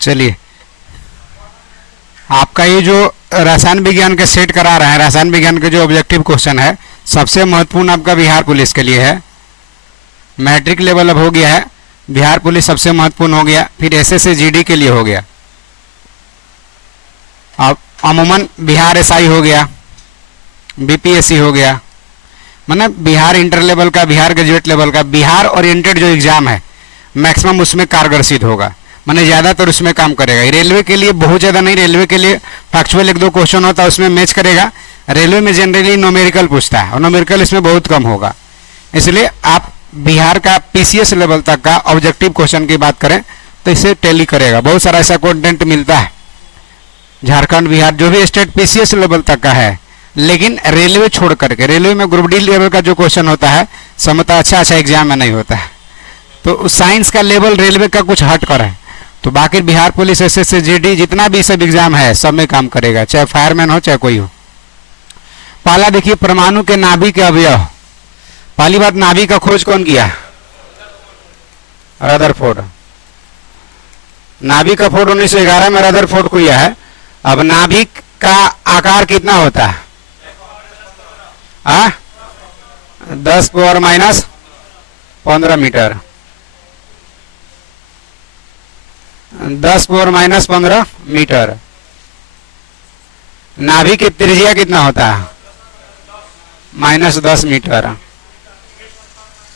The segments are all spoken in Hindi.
चलिए, आपका ये जो रसायन विज्ञान के सेट करा रहे हैं, रसायन विज्ञान के जो ऑब्जेक्टिव क्वेश्चन है, सबसे महत्वपूर्ण आपका बिहार पुलिस के लिए है। मैट्रिक लेवल अब हो गया है, बिहार पुलिस सबसे महत्वपूर्ण हो गया, फिर एसएससी जीडी के लिए हो गया। अब अमूमन बिहार एसआई हो गया, बीपीएससी हो गया, मतलब बिहार इंटर लेवल का, बिहार ग्रेजुएट लेवल का, बिहार ओरिएंटेड जो एग्जाम है मैक्सिमम उसमें कारगर सिद्ध होगा, माने ज़्यादातर उसमें काम करेगा। रेलवे के लिए बहुत ज़्यादा नहीं, रेलवे के लिए फैक्चुअल एक दो क्वेश्चन होता है उसमें मैच करेगा। रेलवे में जनरली न्यूमेरिकल पूछता है और न्यूमेरिकल इसमें बहुत कम होगा, इसलिए आप बिहार का पीसीएस लेवल तक का ऑब्जेक्टिव क्वेश्चन की बात करें तो इसे टैली करेगा। बहुत सारा ऐसा कंटेंट मिलता है झारखंड बिहार जो भी स्टेट पीसीएस लेवल तक का है, लेकिन रेलवे छोड़ करके, रेलवे में ग्रुप डी लेवल का जो क्वेश्चन होता है समता अच्छा एग्जाम में नहीं होता है, तो साइंस का लेवल रेलवे का कुछ हट कर है। तो बाकी बिहार पुलिस एसएससी जीडी जितना भी सब एग्जाम है सब में काम करेगा, चाहे फायरमैन हो चाहे कोई हो। पहला देखिए, परमाणु के नाभिक के अवयव। पहली बात, नाभिक का खोज कौन किया? रदरफोर्ड। नाभिक का खोज 1911 में रदरफोर्ड को किया है। अब नाभिक का आकार कितना होता है? 10⁻⁻15 मीटर, 10⁻⁻15 मीटर। नाभिक की त्रिज्या कितना होता है? -10 मीटर।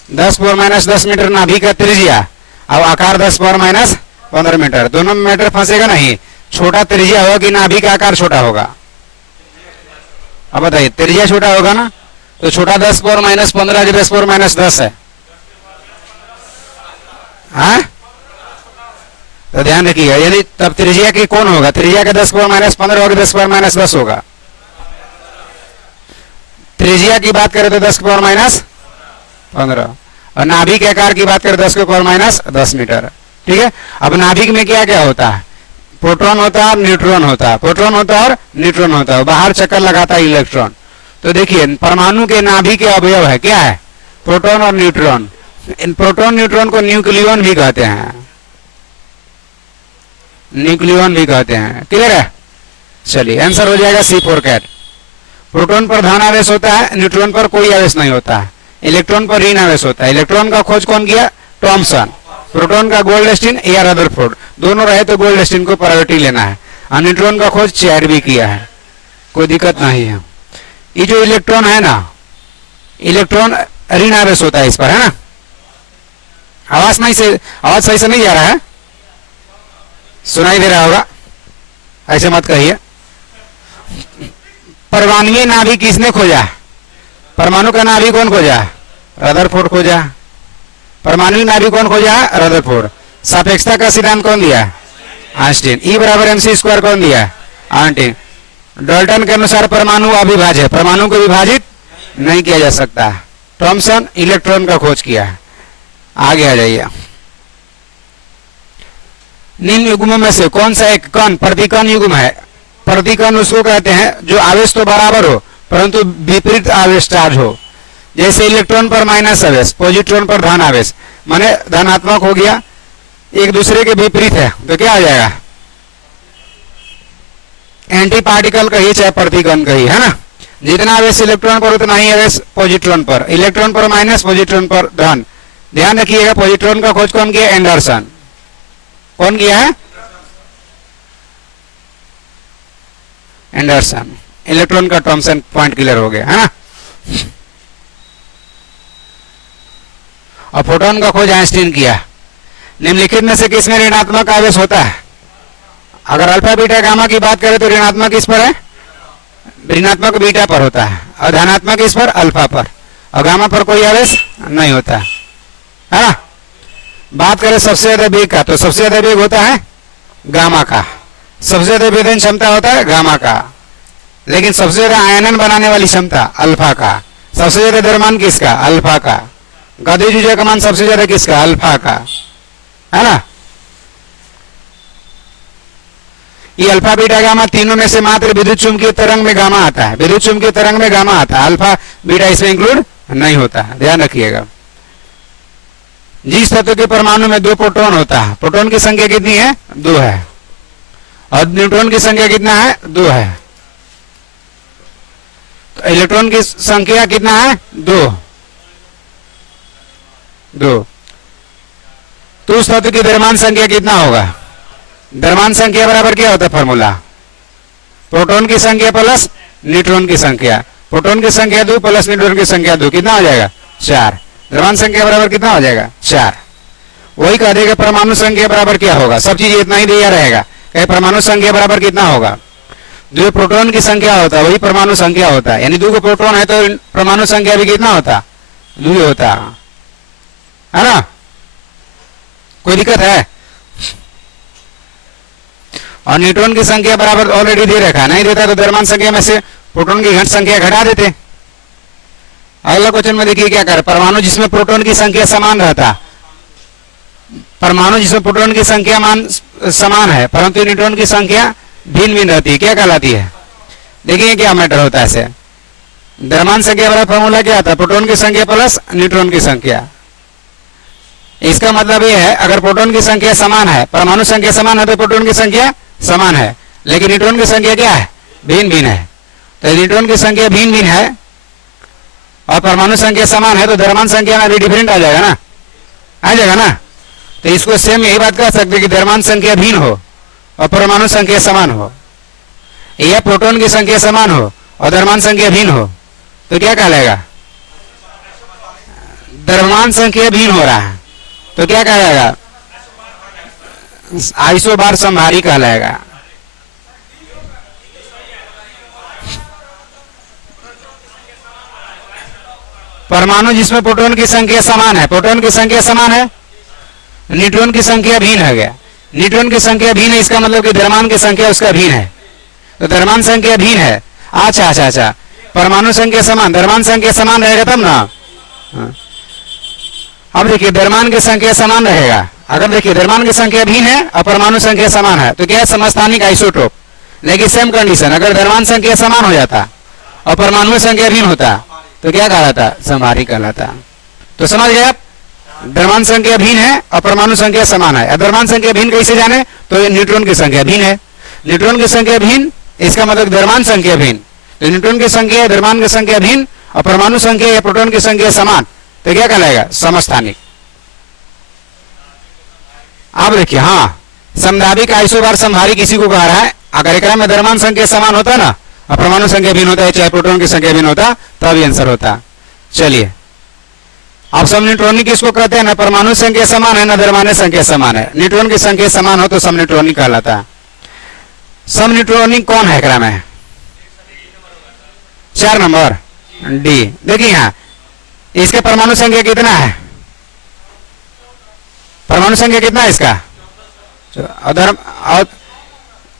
10⁻⁻10 मीटर नाभिक का त्रिज्या, अब आकार 10⁻⁻15 मीटर। दोनों में मीटर फंसेगा नहीं, छोटा त्रिज्या होगा कि नाभिक का आकार छोटा होगा? अब बताइए, त्रिज्या छोटा होगा ना, तो छोटा 10⁻⁻15 10⁻10 है। हाँ, तो ध्यान रखिएगा, यदि तब त्रिज्या की कौन होगा? त्रिज्या का 10⁻⁻15 होगा, 10⁻10 होगा। त्रिज्या की बात करें तो 10⁻15, और नाभिक के आकार की बात करें 10⁻10 मीटर। ठीक है। अब नाभिक में क्या क्या होता है? प्रोटॉन होता है और न्यूट्रॉन होता है, प्रोटॉन होता है और न्यूट्रॉन होता है, बाहर चक्कर लगाता है इलेक्ट्रॉन। तो देखिए, परमाणु के नाभिक के अवयव है क्या है? प्रोटॉन और न्यूट्रॉन। इन प्रोटॉन न्यूट्रॉन को न्यूक्लियन भी कहते हैं, न्यूक्लियन भी कहते हैं। क्लियर है? चलिए, आंसर हो जाएगा C4 कैट। प्रोटॉन पर धन आवेश होता है, न्यूट्रॉन पर कोई आवेश नहीं होता है, इलेक्ट्रॉन पर ऋण आवेश होता है। इलेक्ट्रॉन का खोज कौन किया? थॉमसन। प्रोटॉन का गोल्डस्टीन या रदरफोर्ड, दोनों रहे तो गोल्डस्टीन को प्रायोरिटी लेना है। और न्यूट्रॉन का खोज चैडविक किया है, कोई दिक्कत नहीं है। ये जो इलेक्ट्रॉन है ना, इलेक्ट्रॉन ऋण आवेश होता है इस पर, है ना? आवाज सही से नहीं जा रहा है? सुनाई दे रहा होगा, ऐसे मत कहिए। परमाणुवीय नाभिक किसने खोजा? परमाणु का नाभिक कौन खोजा? रदरफोर्ड खोजा। परमाणु नाभिक कौन खोजा? रदरफोर्ड। सापेक्षता का सिद्धांत कौन दिया? आइंस्टीन। E = mc² कौन दिया? आइंस्टीन। डाल्टन के अनुसार परमाणु अविभाज्य है, परमाणु को विभाजित नहीं किया जा सकता। थॉमसन इलेक्ट्रॉन का खोज किया। आगे आ जाइए। निम्न युग्मों में से कौन सा एक कण प्रतिकण युग्म है? प्रतिकण उसको कहते हैं जो आवेश तो बराबर हो परंतु विपरीत आवेश चार्ज हो। जैसे इलेक्ट्रॉन पर माइनस आवेश, पॉजिट्रॉन पर धन आवेश, माने धनात्मक हो गया, एक दूसरे के विपरीत है तो क्या हो जाएगा? एंटी पार्टिकल कहिए चाहे प्रतिकण कहिए, है ना? जितना आवेश इलेक्ट्रॉन पर उतना ही आवेश पॉजिट्रॉन पर। इलेक्ट्रॉन पर माइनस, पॉजिट्रॉन पर धन। ध्यान रखिएगा, पॉजिट्रॉन का खोज कौन किया? एंडरसन। कौन किया है? एंडरसन। इलेक्ट्रॉन का थॉमसन पॉइंट क्लियर हो गया, है ना? और प्रोटॉन का खोज आइंस्टीन किया। निम्नलिखित में से किसमें ऋणात्मक आवेश होता है? अगर अल्फा बीटा गामा की बात करें तो ऋणात्मक किस पर है? ऋणात्मक बीटा पर होता है, और धनात्मक इस पर अल्फा पर, और गामा पर कोई आवेश नहीं होता है ना? बात करें सबसे ज्यादा वेग का, तो सबसे ज्यादा वेग होता है गामा का, सबसे ज्यादा विभेदन क्षमता होता है गामा का, लेकिन सबसे ज्यादा आयनन बनाने वाली क्षमता अल्फा का, सबसे ज्यादा द्रव्यमान किसका? अल्फा का। गतिज का मान सबसे ज्यादा किसका? अल्फा का, है ना? ये अल्फा बीटा गामा तीनों में से मात्र विद्युत चुंबकीय तरंग में गामा आता है, विद्युत चुंबकीय तरंग में गामा आता है, अल्फा बीटा इसमें इंक्लूड नहीं होता है, ध्यान रखिएगा। जिस तत्व के परमाणु में 2 प्रोटॉन होता है, प्रोटॉन की संख्या कितनी है? 2 है, और न्यूट्रॉन की संख्या कितना है? 2 है। तो इलेक्ट्रॉन की संख्या कितना है? 2। तो उस तत्व की द्रव्यमान संख्या कितना होगा? द्रव्यमान संख्या बराबर क्या होता है फॉर्मूला? प्रोटॉन की संख्या प्लस न्यूट्रॉन की संख्या। प्रोटॉन की संख्या 2 प्लस न्यूट्रॉन की संख्या 2 कितना हो जाएगा? 4। द्रव्यमान संख्या बराबर कितना हो जाएगा? 4। वही कह देगा परमाणु संख्या बराबर क्या होगा। सब चीज इतना ही दिया रहेगा कि परमाणु संख्या बराबर कितना होगा। जो प्रोटॉन की संख्या होता है वही परमाणु संख्या होता है, यानी 2 को प्रोटॉन है तो परमाणु संख्या भी कितना होता? 2 होता है ना। कोई दिक्कत है? और न्यूट्रॉन की संख्या बराबर ऑलरेडी दे रखा, नहीं देता तो द्रव्यमान संख्या में से प्रोटॉन की घट संख्या घटा देते। अगला क्वेश्चन में देखिए क्या कर, परमाणु जिसमें प्रोटॉन की संख्या समान रहता, परमाणु जिसमें प्रोटॉन की संख्या समान है परंतु न्यूट्रॉन की संख्या भिन्न भिन्न रहती है, क्या कहलाती है? देखिए क्या मैटर होता है ऐसे। द्रव्यमान संख्या बराबर फॉर्मूला क्या आता है? प्रोटॉन की संख्या प्लस न्यूट्रॉन की संख्या। इसका मतलब ये है अगर प्रोटॉन की संख्या समान है, परमाणु संख्या समान है तो प्रोटॉन की संख्या समान है, लेकिन न्यूट्रॉन की संख्या क्या है? भिन्न भिन्न है। तो न्यूट्रॉन की संख्या भिन्न भिन्न है और परमाणु संख्या समान है तो द्रव्यमान संख्या में भी डिफरेंट आ जाएगा ना, आ जाएगा ना। तो इसको सेम यही बात कह सकते कि द्रव्यमान संख्या भिन्न हो और परमाणु संख्या समान हो, या प्रोटॉन की संख्या समान हो और द्रव्यमान संख्या भिन्न हो, तो क्या कहलाएगा? द्रव्यमान संख्या भिन्न हो रहा है तो क्या कहलाएगा? आइसोबार समभारी कहलाएगा। परमाणु जिसमें प्रोटॉन की संख्या समान है, प्रोटॉन की संख्या समान है, न्यूट्रॉन की संख्या भिन्न है गया। न्यूट्रॉन की संख्या भिन्न है इसका मतलब कि द्रव्यमान की संख्या उसका भिन्न है, तो द्रव्यमान संख्या भिन्न है। अच्छा, परमाणु संख्या समान, द्रव्यमान संख्या समान रहेगा तब ना। अब देखिए द्रव्यमान की संख्या समान रहेगा, अगर देखिए द्रव्यमान की संख्या भिन्न है और परमाणु संख्या समान है तो क्या है? समस्थानिक आइसोटोप। लेकिन सेम कंडीशन, अगर द्रव्यमान संख्या समान हो जाता और परमाणु संख्या भिन्न होता तो क्या कहलाता? समभारी कहलाता। तो समझ गए आप, द्रव्यमान संख्या भिन्न है और परमाणु संख्या समान है। द्रव्यमान संख्या भिन्न कैसे जाने? तो न्यूट्रॉन की संख्या भिन्न है, न्यूट्रॉन की संख्या भिन्न इसका मतलब द्रव्यमान संख्या भिन्न। तो न्यूट्रॉन की संख्या द्रव्यमान की संख्या भिन्न और परमाणु संख्या या प्रोटॉन की संख्या समान, तो क्या कहलाएगा? समस्थानिक। अब देखिए, हाँ, समदाबिक आइसोबार समभारी किसी को कह रहा है अगर एक में द्रव्यमान संख्या समान होता ना और परमाणु संख्या भिन्न होता है, चाहे प्रोटॉन की संख्या भिन्न होता, तब ये आंसर होता। चलिए, अब सब न्यूट्रॉनिक किसको कहते हैं? ना परमाणु संख्या समान है ना द्रव्यमान संख्या समान है। न्यूट्रॉन की संख्या समान हो तो सब न्यूट्रॉनिक कहलाता है। सब न्यूट्रॉनिक कौन है एकरा में? 4 नंबर डी। देखिए यहाँ इसके परमाणु संख्या कितना है? परमाणु संख्या कितना है इसका?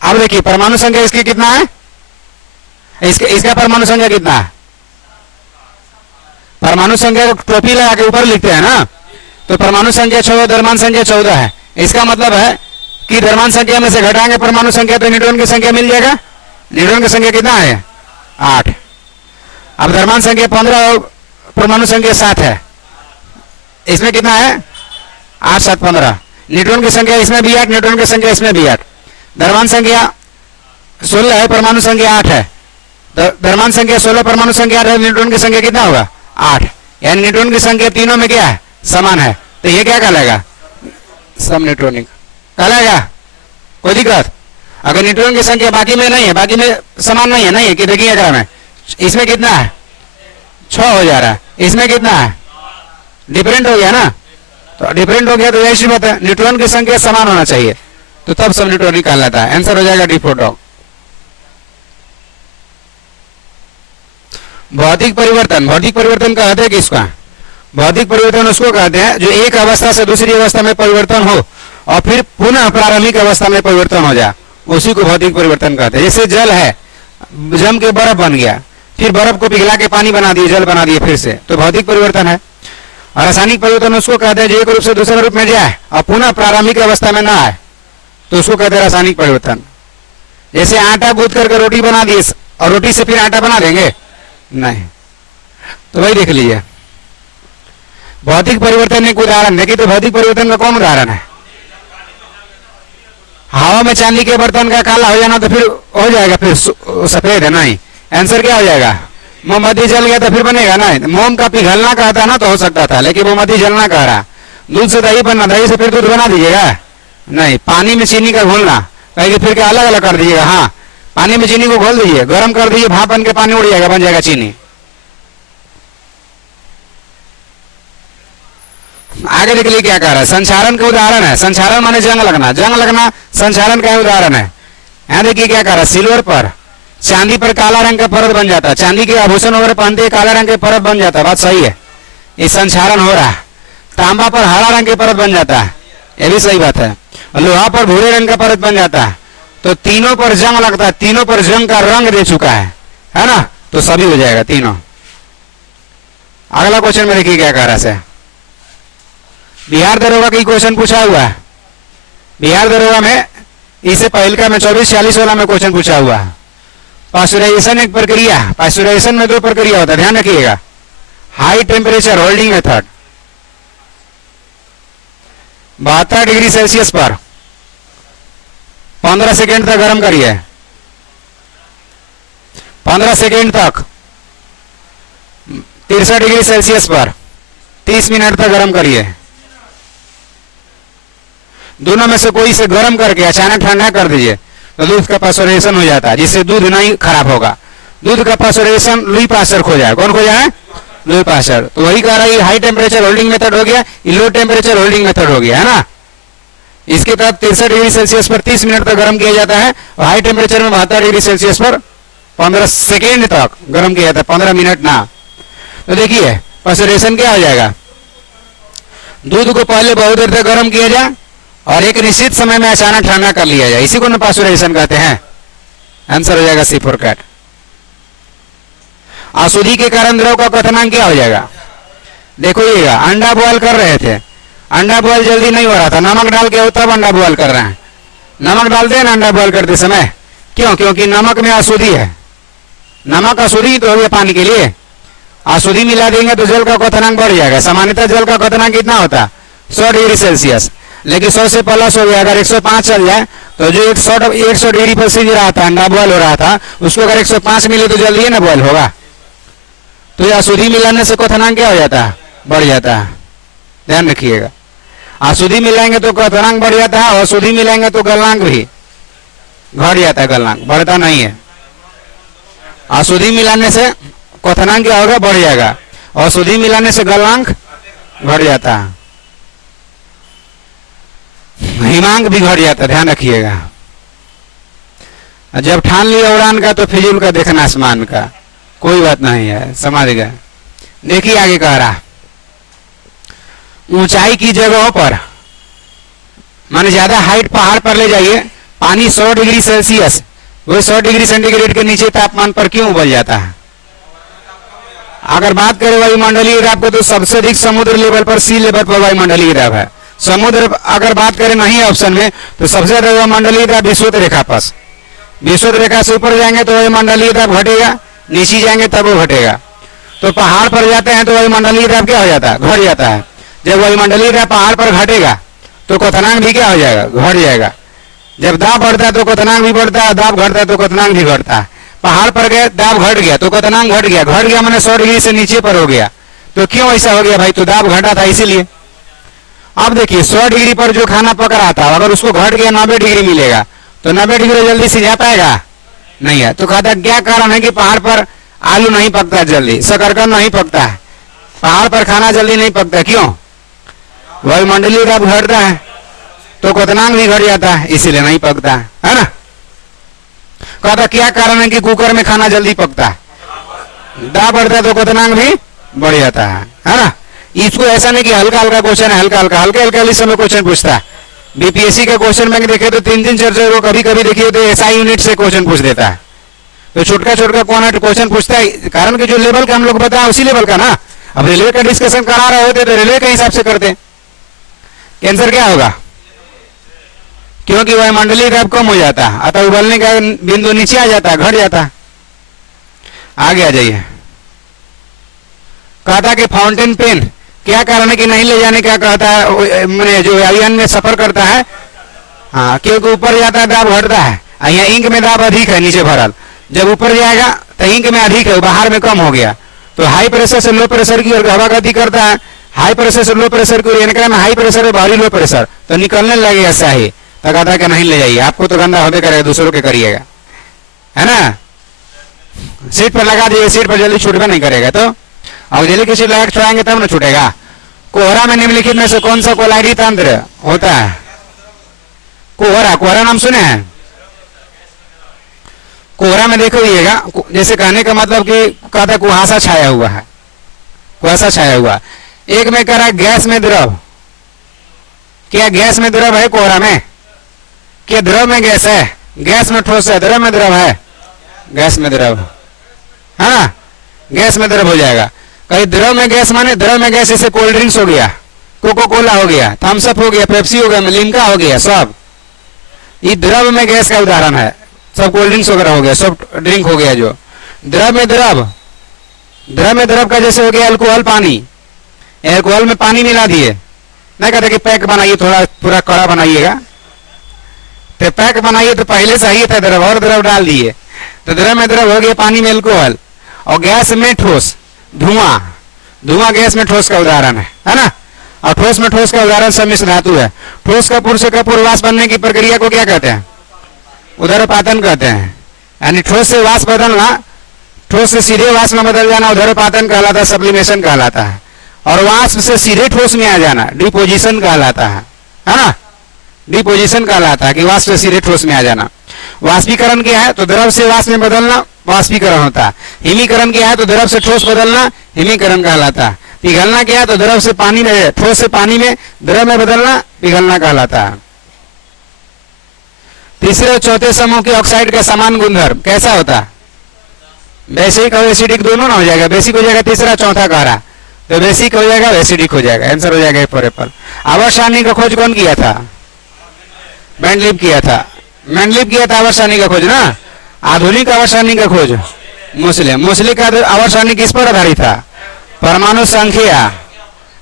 अब देखिए परमाणु संख्या इसकी कितना है? इसका परमाणु संख्या कितना है? परमाणु संख्या को टोपी लगा के ऊपर लिखते हैं ना, तो परमाणु संख्या 14, द्रव्यमान संख्या 14 है। इसका मतलब है कि द्रव्यमान संख्या में से घटाएंगे परमाणु संख्या तो न्यूट्रॉन की संख्या मिल जाएगा। न्यूट्रॉन की संख्या कितना है? 8। अब द्रव्यमान संख्या 15 और परमाणु संख्या 7 है, इसमें कितना है? 8, 7, 15। न्यूट्रॉन की संख्या इसमें भी 8, न्यूट्रॉन की संख्या इसमें भी 8। द्रव्यमान संख्या 16 है, परमाणु संख्या 8 है। द्रव्यमान संख्या 16, परमाणु संख्या 8 है, न्यूट्रॉन की संख्या कितना होगा? 8। यानी न्यूट्रॉन की संख्या तीनों में क्या है? समान है। तो ये क्या कहलाएगा? सब न्यूट्रॉनिक कहलाएगा। कोई दिक्कत? अगर न्यूट्रॉन की संख्या बाकी में नहीं है, बाकी में समान नहीं है, नहीं है कि देखिए अगर में इसमें कितना है? 6 हो जा रहा है, इसमें कितना है? डिफरेंट हो गया ना। तो डिफरेंट हो गया तो ऐसी बात है, न्यूट्रॉन की संख्या समान होना चाहिए तो तब सब न्यूट्रॉनिक कहलाता है। आंसर हो जाएगा डी प्रोटॉन। भौतिक परिवर्तन, भौतिक परिवर्तन कहते हैं किसका? भौतिक परिवर्तन उसको कहते हैं जो एक अवस्था से दूसरी अवस्था में परिवर्तन हो और फिर पुनः प्रारंभिक अवस्था में परिवर्तन हो जाए, उसी को भौतिक परिवर्तन कहते हैं। जैसे जल है, जम के बर्फ बन गया, फिर बर्फ को पिघला के पानी बना दिए, जल बना दिए फिर से, तो भौतिक परिवर्तन है। और रासायनिक परिवर्तन उसको कहते हैं जो एक रूप से दूसरे रूप में जाए और पुनः प्रारंभिक अवस्था में ना आए, तो उसको कहते हैं रासायनिक परिवर्तन। जैसे आटा गूंथ करके रोटी बना दिए और रोटी से फिर आटा बना देंगे? नहीं। तो वही देख लीजिए, भौतिक परिवर्तन एक उदाहरण है कि तो भौतिक परिवर्तन का कौन उदाहरण है? हवा में चांदी के बर्तन का काला हो जाना तो फिर हो जाएगा, फिर सफेद है नहीं। आंसर क्या हो जाएगा? मोमबत्ती जल गया तो फिर बनेगा ना। मोम का पिघलना कहता ना तो हो सकता था, लेकिन मोमबत्ती जलना कह रहा। दूध से दही बनना, दही से फिर दूध बना दीजिएगा नहीं। पानी में चीनी का घोलना कहेंगे फिर क्या अलग अलग कर दीजिएगा? हाँ, पानी में चीनी को घोल दीजिए, गर्म कर दीजिए, भाप बन के पानी उड़ जाएगा, बन जाएगा चीनी। आगे देख लीजिए क्या कह रहा है। संचारण का उदाहरण है। संचारण माने जंग लगना, जंग लगना संचारण का उदाहरण है। यहाँ देखिए क्या कह रहा है। सिल्वर पर चांदी पर काला रंग का परत बन जाता है। चांदी के आभूषण वगैरह पहनते ही काला रंग के परत बन जाता है, बात सही है, ये संचारण हो रहा है। तांबा पर हरा रंग के परत बन जाता है, ये भी सही बात है। लोहा पर भूरे रंग का परत बन जाता है। तो तीनों पर जंग लगता है, तीनों पर जंग का रंग दे चुका है ना, तो सभी हो जाएगा तीनों। अगला क्वेश्चन में देखिए क्या कह रहा है। बिहार दरोगा का क्वेश्चन पूछा हुआ है। बिहार दरोगा में इससे पहले का में 24-46 वाला में क्वेश्चन पूछा हुआ है। पास्चुराइजेशन एक प्रक्रिया, पास्चुराइजेशन में दो प्रक्रिया होता है, ध्यान रखिएगा। High temperature holding method 72 degree Celsius पर 15 सेकेंड तक गर्म करिए, 15 सेकेंड तक। 63 डिग्री सेल्सियस पर 30 मिनट तक गर्म करिए। दोनों में से कोई से गर्म करके अचानक ठंडा कर दीजिए तो दूध का पास्चुराइजेशन हो जाता है, जिससे दूध नहीं खराब होगा। दूध का पास्चुराइजेशन लुई पास्चर खो जाए। कौन खो जाए? Louis Pasteur. तो वही कह रहा है, हाई टेम्परेचर होल्डिंग मेथड हो गया, लो टेम्परेचर होल्डिंग मेथड हो गया, है ना। इसके तहत 63 डिग्री सेल्सियस पर 30 मिनट तक गर्म किया जाता है और हाई टेम्परेचर में 72 डिग्री सेल्सियस पर 15 सेकेंड तक गर्म किया जाता है, 15 मिनट ना। तो देखिए पास्चुराइजेशन क्या हो जाएगा। दूध को पहले बहुत देर तक गर्म किया जाए और एक निश्चित समय में अचानक ठंडा कर लिया जाए, इसी को ना पास्चुराइजेशन कहते हैं। आंसर हो जाएगा सी फॉर कैट। अशुद्धि के कारण द्रव का क्वथनांक क्या हो जाएगा? देखो ये अंडा बॉयल कर रहे थे, अंडा बॉयल जल्दी नहीं हो रहा था, नमक डाल के तब अंडा बॉयल कर रहे हैं। नमक डालते हैं ना अंडा बॉयल करते समय, क्यों? क्योंकि नमक में अशुद्धि है। नमक अशुद्धि तो हो गया पानी के लिए, अशुद्धि मिला देंगे तो जल का क्वथनांक बढ़ जाएगा। सामान्यतः जल का क्वथनांक कितना होता है? 100 डिग्री सेल्सियस, लेकिन 100 से प्लस हो गया। अगर 105 चल जाए तो जो 100 डिग्री पर सीज रहा था, अंडा बॉयल हो रहा था, उसको अगर 105 मिले तो जल्दी है ना बॉयल होगा। तो यह अशुद्धि मिलाने से क्वथनांक क्या हो जाता है? बढ़ जाता है, ध्यान रखिएगा। अशुद्धि मिलाएंगे तो क्वथनांक बढ़ जाता है, और अशुद्धि मिलाएंगे तो गलनांक भी घट जाता है, गलनांक बढ़ता नहीं है। अशुद्धि मिलाने से क्वथनांक क्या होगा? बढ़ जाएगा, और अशुद्धि मिलाने से गलनांक घट जाता है, हिमांक भी घट जाता है, ध्यान रखिएगा। जब ठान लिया उड़ान का तो फिजूल का देखना आसमान का, कोई बात नहीं है, समझ गए। देखिए आगे कह रहा, ऊंचाई की जगहों पर माने ज्यादा हाइट पहाड़ पर ले जाइए, पानी 100 डिग्री सेल्सियस वो 100 डिग्री सेंटीग्रेड के नीचे तापमान पर क्यों उबल जाता है? अगर बात करें वायुमंडलीय दाब को तो सबसे अधिक समुद्र लेवल पर, सी लेवल पर वायुमंडलीय दाब है। समुद्र अगर बात करें नहीं है ऑप्शन में तो सबसे ज्यादा वायुमंडलीय दाब विषुवत रेखा पर। विषुवत रेखा से ऊपर जाएंगे तो वायुमंडलीय दाब घटेगा, नीचे जाएंगे तब वो घटेगा। तो पहाड़ पर जाते हैं तो वायुमंडलीय दाब क्या हो जाता है? घट जाता है। जब वायुमंडलीय दाब पहाड़ पर घटेगा तो क्वथनांक भी क्या हो जाएगा? घट जाएगा। जब दाब बढ़ता है तो क्वथनांक भी बढ़ता है, दाब घटता है तो क्वथनांक भी घटता है। पहाड़ पर गए, दाब घट गया तो क्वथनांक घट गया, घट गया मैंने 100 डिग्री से नीचे पर हो गया। तो क्यों ऐसा हो गया भाई? तो दाब घटा था इसीलिए। अब देखिए 100 डिग्री पर जो खाना पक रहा था अगर उसको घट गया 90 डिग्री मिलेगा तो 90 डिग्री जल्दी सिझा पाएगा? नहीं है। तो कहता क्या कारण है कि पहाड़ पर आलू नहीं पकता जल्दी, शकरकंद नहीं पकता है, पहाड़ पर खाना जल्दी नहीं पकता, क्यों? वायुमंडलीय दाब घटता है तो क्वथनांक भी घट जाता है, इसीलिए नहीं पकता है ना। कहता क्या कारण है कि कुकर में खाना जल्दी पकता है? दाब बढ़ता है तो क्वथनांक भी बढ़ जाता है ना। इसको ऐसा नहीं कि हल्का हल्का क्वेश्चन है, हल्का हल्का हल्के हल्के इस समय क्वेश्चन पूछता है। बीपीएससी का क्वेश्चन बैंक देखे तो 3-3 चर्चा को कभी कभी देखिए तो एसआई यूनिट से क्वेश्चन पूछ देता है। तो छोटका छोटका कौन क्वेश्चन पूछता है, कारण कि जो लेवल का हम लोग बताया उसी लेवल का ना। अब रेलवे का डिस्कशन करा रहे होते तो रेलवे के हिसाब से करते। आंसर क्या होगा? क्योंकि वायुमंडलीय दाब कम हो जाता है अतः उबलने का बिंदु नीचे आ जाता है, घट जाता है। आगे आ जाइए। कहता कि फाउंटेन पेन क्या कारण है कि नहीं ले जाने का कहता है, मैंने जो एवियन में सफर करता है हाँ, क्योंकि ऊपर जाता है दाब घटता है, यहाँ इंक में दाब अधिक है नीचे भरल, जब ऊपर जाएगा तो इंक में अधिक है, बाहर में कम हो गया। तो हाई प्रेशर से लो प्रेशर की ओर हवा गति करता है, हाई प्रेशर से लो प्रेशर की ओर, यानी में हाई प्रेशर है बाहरी लो प्रेशर, तो निकलने लगेगा स्याही। तो कहता है कि नहीं ले जाइए, आपको तो गंदा होते करेगा, दूसरों के करिएगा, है ना। सीट पर लगा दीजिए, सीट पर जल्दी छूटबे नहीं करेगा। तो अब जल्दी की सीट लगा के छोड़ाएंगे तब ना छूटेगा। कोहरा में निम्नलिखित में से कौन सा कोलाइडी तंत्र होता है? कोहरा, कोहरा नाम सुने हैं? कोहरा में देखिएगा, जैसे कहने का मतलब कि कहता कुहासा छाया हुआ है, कुहासा छाया हुआ। एक में कह रहा है गैस में द्रव, क्या गैस में द्रव है कोहरा में? क्या द्रव में गैस है? गैस में ठोस है, द्रव में द्रव है? गैस में द्रव, हाँ गैस में द्रव हो जाएगा। कहीं द्रव में गैस माने द्रव में गैस, जैसे कोल्ड ड्रिंक्स हो गया, कोको कोला हो गया, थम्स अप हो गया, पेप्सी हो गया, लिम्का हो गया, सब ये द्रव में गैस का उदाहरण है। सब कोल्ड ड्रिंक्स वगैरह हो गया, सब ड्रिंक हो गया जो द्रव में द्रव। द्रव में द्रव का जैसे हो गया अल्कोहल, पानी, अल्कोहल में पानी मिला दिए, नहीं कहते कि पैक बनाइए, थोड़ा पूरा कड़ा बनाइएगा, तो पैक बनाइए तो पहले से ही था द्रव, और द्रव डाल दिए तो द्रव में द्रव हो गया, पानी में अल्कोहल। और गैस में ठोस, धुआं, धुआं गैस में ठोस का उदाहरण है ना। और ठोस में ठोस का उदाहरण सम्मिश्र धातु है। ठोस कपूर से कपूर वाष्प बनने की प्रक्रिया को क्या कहते हैं? उदरपातन कहते हैं। यानी ठोस से वाष्प बदलना, ठोस से सीधे वाष्प में बदल जाना उदरपातन कहलाता है, सब्लिमेशन कहलाता है। और वाष्प से सीधे ठोस में आ जाना डिपोजिशन कहलाता है ना। डिपोजिशन कहलाता है कि वाष्प से सीधे ठोस में आ जाना। वाष्पीकरण क्या है? तो द्रव से वाष्प में बदलना वाष्पीकरण होता है। हिमीकरण क्या है? तो द्रव से ठोस बदलना हिमीकरण कहलाता है। पिघलना क्या है? तो द्रव से पानी में, ठोस से पानी में, द्रव में बदलना पिघलना कहलाता है। तीसरे और चौथे समूह के ऑक्साइड का समान गुणधर्म कैसा होता है? बेसिक और एसिडिक दोनों ना हो जाएगा। बेसिक हो जाएगा तीसरा, चौथा कह रहा, तो बेसिक हो जाएगा, एसिडिक हो जाएगा। आंसर हो जाएगा फॉर एप्पल। आवर्त का खोज कौन किया था? मेंडलीव किया था। मेंडलीव किया था आवर्त सारणी का खोज ना। आधुनिक आवर्त सारणी का खोज मोसले। मोसले का आवर्त सारणी किस पर आधारित था? परमाणु संख्या,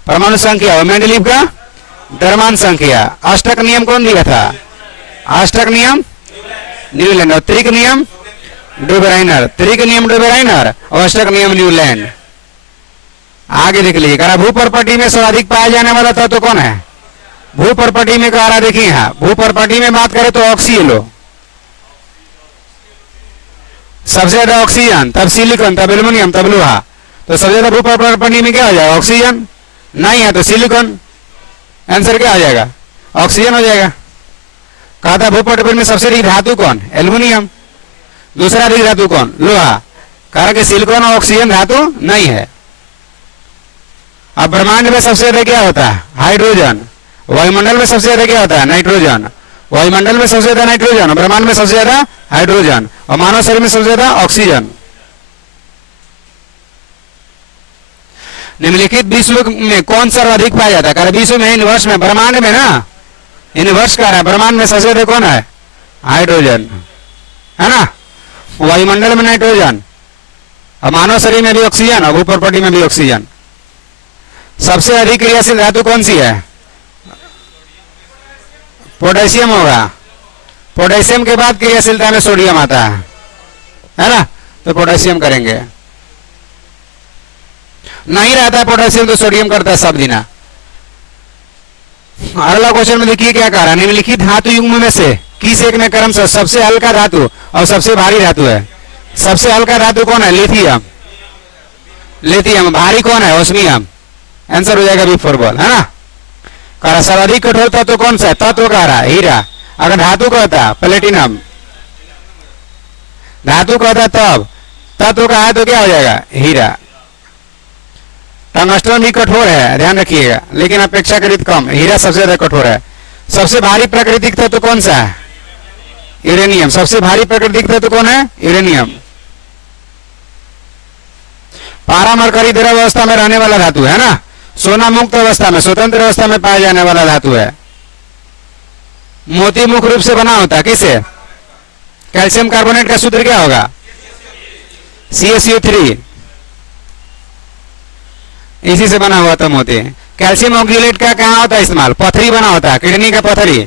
परमाणु संख्या। और मेंडलीव का द्रव्यमान संख्या। अष्टक नियम कौन दिया था? अष्टक नियम न्यूलैंड। और त्रिक नियम डुबराइनर। त्रिक नियम डुबराइनर और अष्टक नियम न्यूलैंड। आगे देख लीजिए, कहा भूपर्पटी में सर्वाधिक पाया जाने वाला तत्व कौन है? भूपर्पटी में कह रहा, देखिए यहाँ भूपर्पटी में बात करें तो ऑक्सीलो, सबसे ज्यादा ऑक्सीजन, तब सिलिकॉन, तब एल्युमिनियम, तब लोहा। तो सबसे ज्यादा भूपर्पटी में क्या हो जाएगा? ऑक्सीजन नहीं है तो सिलिकॉन। आंसर क्या हो जाएगा? ऑक्सीजन हो जाएगा। कहा था भूपर्पटी में सबसे अधिक धातु कौन? एल्युमिनियम। दूसरा अधिक धातु कौन? लोहा। कहा कि सिलिकॉन और ऑक्सीजन धातु नहीं है। अब ब्रह्मांड में सबसे ज्यादा क्या होता है? हाइड्रोजन। वायुमंडल में सबसे ज्यादा क्या होता है? नाइट्रोजन। वायुमंडल में सबसे ज्यादा नाइट्रोजन, ब्रह्मांड में सबसे ज्यादा हाइड्रोजन, और मानव शरीर में सबसे ज्यादा ऑक्सीजन। निम्नलिखित विश्व में कौन सर्वाधिक पाया जाता है? विश्व में, यूनिवर्स में, ब्रह्मांड में ना, यूनिवर्स का है, ब्रह्मांड में सबसे ज्यादा कौन है? हाइड्रोजन, है ना। वायुमंडल में नाइट्रोजन, और मानव शरीर में भी ऑक्सीजन, और भूपर्पटी में भी ऑक्सीजन। सबसे अधिक क्रियाशील धातु कौन सी है? पोटेशियम होगा। पोटेशियम के बाद क्रियाशीलता में सोडियम आता है ना, तो पोटेशियम करेंगे। नहीं रहता है पोटेशियम तो सोडियम करता है सब दिना। अगला क्वेश्चन में देखिए क्या कह रहा है। निम्नलिखित धातु युग्म में से किस एक में क्रमशः सबसे हल्का धातु और सबसे भारी धातु है? सबसे हल्का धातु कौन है? लिथियम। लिथियम। भारी कौन है? ओस्मियम। आंसर हो जाएगा बी फॉर बॉल, है ना। कह रहा सर्वाधिक कठोर तत्व कौन सा है? तत्व कह रहा है हीरा। अगर धातु कहता प्लेटिनम। धातु कहता तब, तत्व का है तो क्या हो जाएगा? हीरा। टंगस्टन भी कठोर है, ध्यान रखिएगा, लेकिन अपेक्षाकृत कम। हीरा सबसे ज्यादा कठोर है। सबसे भारी प्राकृतिक तत्व कौन सा है? यूरेनियम। सबसे भारी प्राकृतिक तत्व कौन है? यूरेनियम। पारा मरकरी द्रव अवस्था में रहने वाला धातु है ना। सोना मुक्त अवस्था में, स्वतंत्र अवस्था में पाया जाने वाला धातु है। मोती मुख्य रूप से बना होता है किसे? कैल्शियम कार्बोनेट का सूत्र क्या होगा? CaCO3। इसी से बना हुआ था मोती। कैल्शियम ऑक्सीलेट का कहाँ होता है इस्तेमाल? पथरी बना होता है, किडनी का पथरी।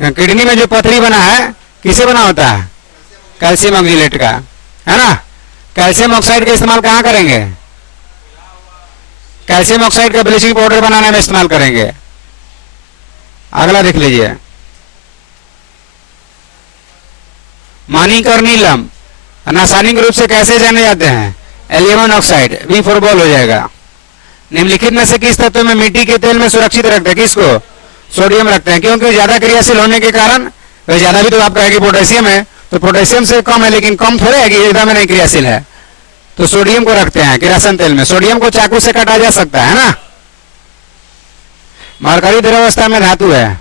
किडनी में जो पथरी बना है किसे बना होता है? कैल्शियम ऑक्सीलेट का, है ना। कैल्शियम ऑक्साइड का इस्तेमाल कहाँ करेंगे? कैल्शियम ऑक्साइड का ब्लीचिंग पाउडर बनाने में इस्तेमाल करेंगे। अगला देख लीजिए, मानिक और नीलम रासायनिक रूप से कैसे जाने जाते हैं? Aluminium oxide, B for ball हो जाएगा। निम्नलिखित में से किस तत्व में मिट्टी के तेल में सुरक्षित रखते हैं? किसको? सोडियम रखते हैं, क्योंकि ज्यादा क्रियाशील होने के कारण, ज्यादा भी तो आप कहेंगे पोटेशियम है, तो पोटेशियम से कम है, लेकिन कम थोड़े है कि ज्यादा में नहीं क्रियाशील है, तो सोडियम को रखते हैं किरासन तेल में। सोडियम को चाकू से काटा जा सकता है ना। मरकरी द्रवावस्था में धातु है।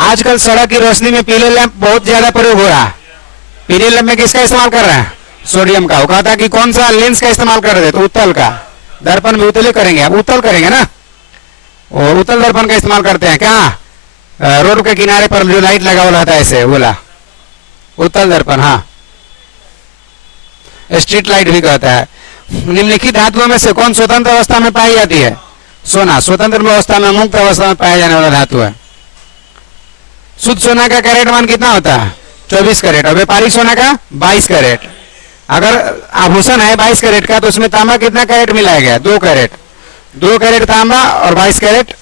आजकल सड़क की रोशनी में पीले लैंप बहुत ज्यादा प्रयोग हो रहा है। पीले लैंप में किसका इस्तेमाल कर रहे हैं? सोडियम का। वो कहा था कि कौन सा लेंस का इस्तेमाल कर रहे थे? तो उत्तल का। दर्पण भी उत्तल करेंगे, अब उत्तल करेंगे ना, और उत्तल दर्पण का इस्तेमाल करते हैं। क्या? रोड के किनारे पर जो लाइट लगा हुआ रहता है ऐसे, बोला उत्तल दर्पण। हाँ, स्ट्रीट लाइट भी कहता है। निम्नलिखित धातुओं में से कौन स्वतंत्र अवस्था में पाई जाती है? सोना स्वतंत्र अवस्था में, मुक्त अवस्था में पाया जाने वाला धातु है। शुद्ध सोना का कैरेट मान कितना होता है? 24 कैरेट। और व्यापारिक सोना का 22 कैरेट। अगर आभूषण है 22 कैरेट का, तो उसमें तांबा कितना कैरेट मिलाया गया? 2 कैरेट। 2 कैरेट तांबा और 22 कैरेट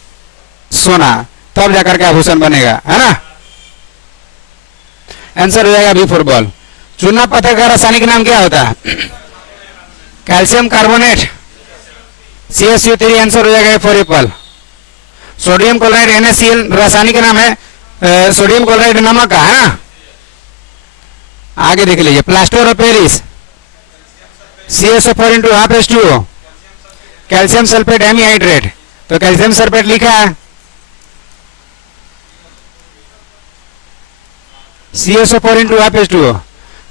सोना, तब जाकर के आभूषण बनेगा, है ना। आंसर हो जाएगा बी फॉर बॉल। चूना पत्थर का रासायनिक नाम क्या होता है? Calcium carbonate, CaCO3। आंसर हो जाएगा for Apple. Sodium chloride NaCl रासायनिक नाम है, सोडियम क्लोराइड नमक का, है ना। आगे देख लीजिए, plaster of Paris CaSO4 × half H2O, calcium sulphate hemihydrate. तो कैल्शियम सल्फेट लिखा है, CaSO4 × half H2O,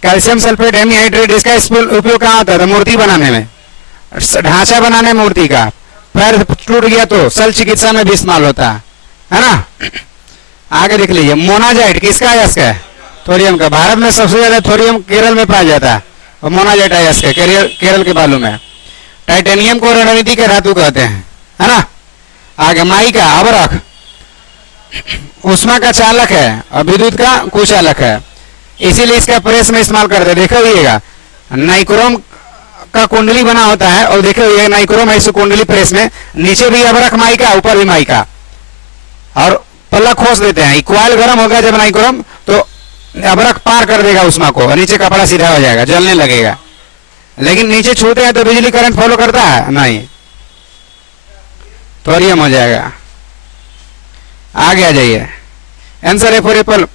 calcium sulphate hemihydrate. इसका उपयोग कहाँ होता है? मूर्ति बनाने में, ढांचा बनाने में मूर्ति का। पैर टूट गया तो शल्य चिकित्सा में भी इस्तेमाल होता है ना। आगे देख लीजिए, मोनाजाइट किसका अयस्क है? थोरियम का। भारत में सबसे ज्यादा थोरियम केरल में पाया जाता है, और मोनाजाइट अयस्क है केरल के बालू में। टाइटेनियम को रणनीति के धातु कहते हैं, है ना। आगे माइका, अवरक ऊष्मा का चालक है और विद्युत का कुचालक है, इसीलिए इसका प्रेस में इस्तेमाल करते हैं। देखो हुईगा, नाइक्रोम का कुंडली बना होता है, और देखे हुए नाइक्रोम है इस कुंडली प्रेस में, नीचे भी अवरक माइका, ऊपर भी माइका, और पल्ला खोस देते हैं। इक्वाइल गर्म होगा जब नाइक्रोम, तो अबरक पार कर देगा उष्मा को, और नीचे कपड़ा सीधा हो जाएगा, जलने लगेगा। लेकिन नीचे छूते हैं तो बिजली करंट फॉलो करता है? नहीं, थोरियम हो जाएगा। आगे आ जाइए, आंसर है फॉर एप्पल।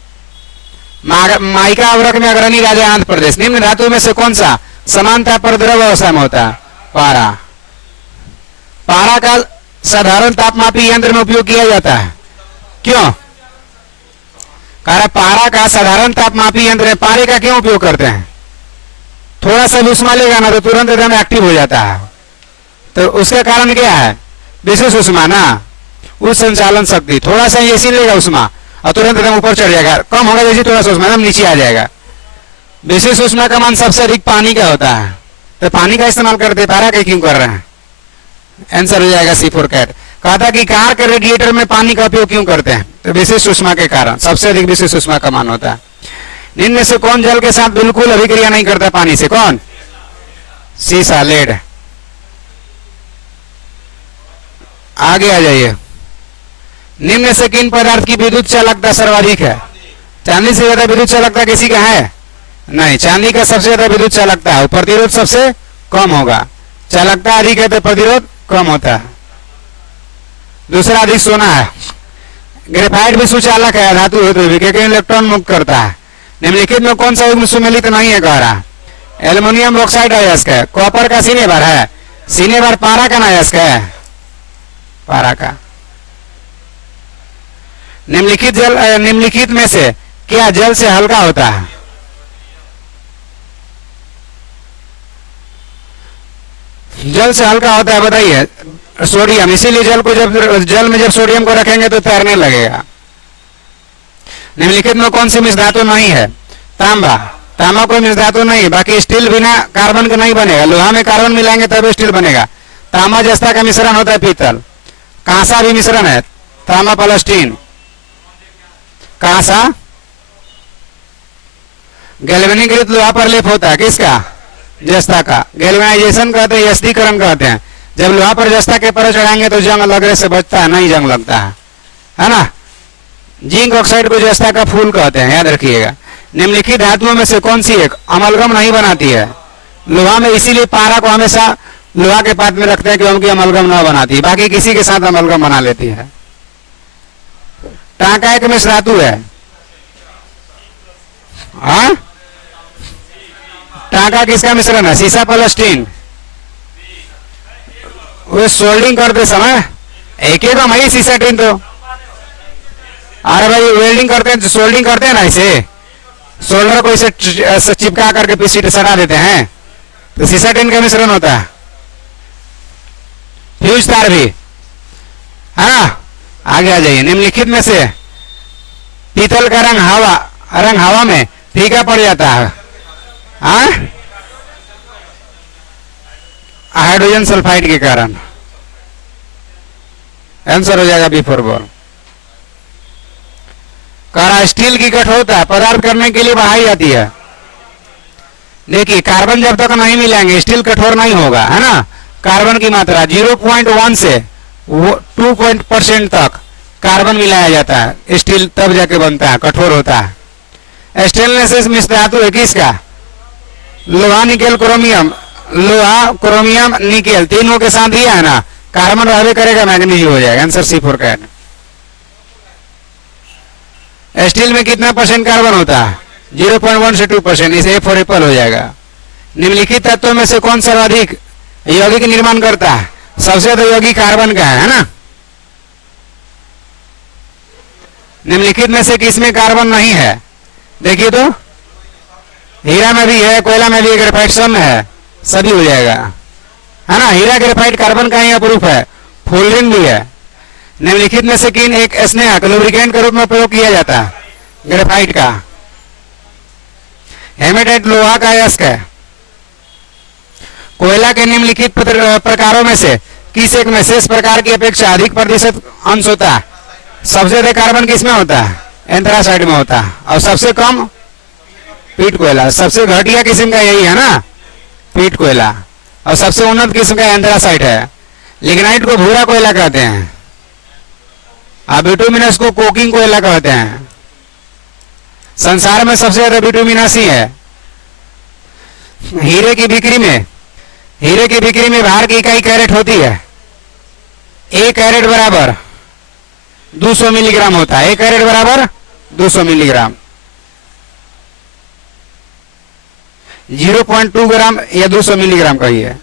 माइका अवरक में अग्रणी राज्य आंध्र प्रदेश। निम्न धातु में से कौन सा समानता पर द्रव अवस्था में होता है? पारा। पारा का साधारण तापमापी यंत्र में उपयोग किया जाता है, क्यों? कारण पारा का साधारण तापमापी यंत्र है, पारे का क्यों उपयोग करते हैं? थोड़ा सा भी उष्मा लेगा ना तो तुरंत एकदम एक्टिव हो जाता है, तो उसका कारण क्या है? विशेष उष्मा ना, उस संचालन शक्ति। थोड़ा सा ऐसी लेगा उष्मा और तुरंत एकदम ऊपर चढ़ जाएगा, कम होगा जैसे थोड़ा सा उष्मा एकदम नीचे आ जाएगा। विशेष उष्मा का मान सबसे अधिक पानी का होता है, तो पानी का इस्तेमाल करते, पारा का क्यों कर रहे हैं? आंसर हो जाएगा सी फॉर कैट। कहा था कि कार के रेडिएटर में पानी का उपयोग क्यों करते हैं? तो विशेष उष्मा के कारण, सबसे अधिक विशेष उष्मा का मान होता है। निम्न में से कौन जल के साथ बिल्कुल अभिक्रिया नहीं करता पानी से? कौन? सीसा, लेड। आगे आ जाइए, निम्न में से किन पदार्थ की विद्युत चालकता सर्वाधिक है? चांदी से ज्यादा विद्युत चालकता किसी का है? नहीं, चांदी का सबसे ज्यादा विद्युत चालकता है, प्रतिरोध सबसे कम होगा। चालकता अधिक है तो प्रतिरोध कम होता है। दूसरा अधिक सोना है। ग्रेफाइट भी सुचालक है धातु हेतु भी, क्योंकि इलेक्ट्रॉन मुक्त करता है। निम्नलिखित में कौन सा युग्म सुमेलित नहीं है? कह रहा एल्युमिनियम ऑक्साइड अयस्क है। कॉपर का सिनेबार है, सिनेबार पारा का अयस्क है, पारा का। निम्नलिखित में से क्या जल से हल्का होता है? जल से हल्का होता है, बताइए। सोडियम, इसीलिए जल को जल में जब सोडियम को रखेंगे तो तैरने लगेगा। निम्नलिखित में कौन सी मिश्र धातु नहीं है? तांबा। तांबा कोई मिश्र धातु नहीं, बाकी स्टील बिना कार्बन का नहीं बनेगा। लोहा में कार्बन मिलाएंगे तब स्टील बनेगा। तांबा जस्ता का मिश्रण होता है पीतल। कांसा भी मिश्रण है, तांबा प्लस टीन। कहां सा? गैल्वेनिकृत लोहा पर लेप होता है किसका? जस्ता का। गैल्वेनाइजेशन कहते हैं, यस्तीकरण कहते हैं। जब लोहा पर जस्ता के पर चढ़ाएंगे तो जंग लगने से बचता है, नहीं जंग लगता है ना। जिंक ऑक्साइड को जस्ता का फूल कहते हैं, याद रखिएगा। निम्नलिखित धातुओं में से कौन सी एक अमलगम नहीं बनाती है लोहा में? इसीलिए पारा को हमेशा लोहा के पात में रखते हैं कि उनकी अमलगम न बनाती है, बाकी किसी के साथ अमलगम बना लेती है। टांका एक मिश्र धातु है। हाँ, टांका किसका मिश्रण है? सीसा प्लस टीन। वो सोल्डिंग करते समय एक एक हम सीसा टीन तो, अरे भाई वेल्डिंग करते हैं, सोल्डिंग करते हैं ना, इसे सोल्डर को इसे चिपका करके पीछे सटा देते हैं, तो सीसा टीन का मिश्रण होता है। फ्यूज तार भी है ना। आगे आ जाइए। निम्नलिखित में से पीतल का रंग हवा में फीका पड़ जाता है। हाँ, हाइड्रोजन सल्फाइड के कारण। आंसर हो जाएगा बी फॉर बॉल। कड़ा स्टील की कठोरता पदार्थ करने के लिए बढ़ाई जाती है। देखिए कार्बन जब तक नहीं मिलेंगे स्टील कठोर नहीं होगा, है ना। कार्बन की मात्रा 0.1 से 2% तक कार्बन मिलाया जाता है, स्टील तब जाके बनता है, कठोर होता है। स्टेनलेस मिश्र धातु है किसका? लोहा निकेल क्रोमियम। लोहा क्रोमियम निकेल तीनों के साथ दिया है ना, कार्बन रहबे करेगा, मैग्नीशियम हो जाएगा। Answer C for cat. Steel में कितना परसेंट कार्बन होता है? 0.1 से 2%, इसे ए फॉर एप्पल हो जाएगा। निम्नलिखित तत्वों में से कौन सर्वाधिक यौगिक निर्माण करता है? सबसे ज्यादा यौगिक कार्बन का है ना। निम्नलिखित में से किसमें कार्बन नहीं है? देखिए तो, हीरा में भी है, कोयला में भी है, ग्रेफाइट सब में है, सभी हो जाएगा, है ना। हीरा ग्रेफाइट कार्बन का ही अप्रूफ है, फ्लोरीन भी है। निम्नलिखित में से किन एक स्नेहक लुब्रिकेंट के रूप में प्रयोग किया जाता है? ग्रेफाइट का। हेमेटाइट लोहा का अयस्क है। कोयला के निम्नलिखित प्रकारों में से किस एक में शेष प्रकार की अपेक्षा अधिक प्रतिशत अंश होता है? सबसे ज्यादा कार्बन किस में होता है? एंथ्रासाइड में होता है, और सबसे कम पीट कोयला। सबसे घटिया किस्म का यही है ना, पीट कोयला, और सबसे उन्नत किस्म का एंथ्रासाइड है। लिग्नाइट को भूरा कोयला कहते हैं, और बिटुमिनस को कोकिंग कोयला कहते हैं। संसार में सबसे ज्यादा बिटुमिनस ही है। हीरे की बिक्री में भार की इकाई कैरेट होती है। एक कैरेट बराबर 200 मिलीग्राम होता है। एक कैरेट बराबर 200 मिलीग्राम। 0.2 ग्राम या 200 मिलीग्राम का ही है।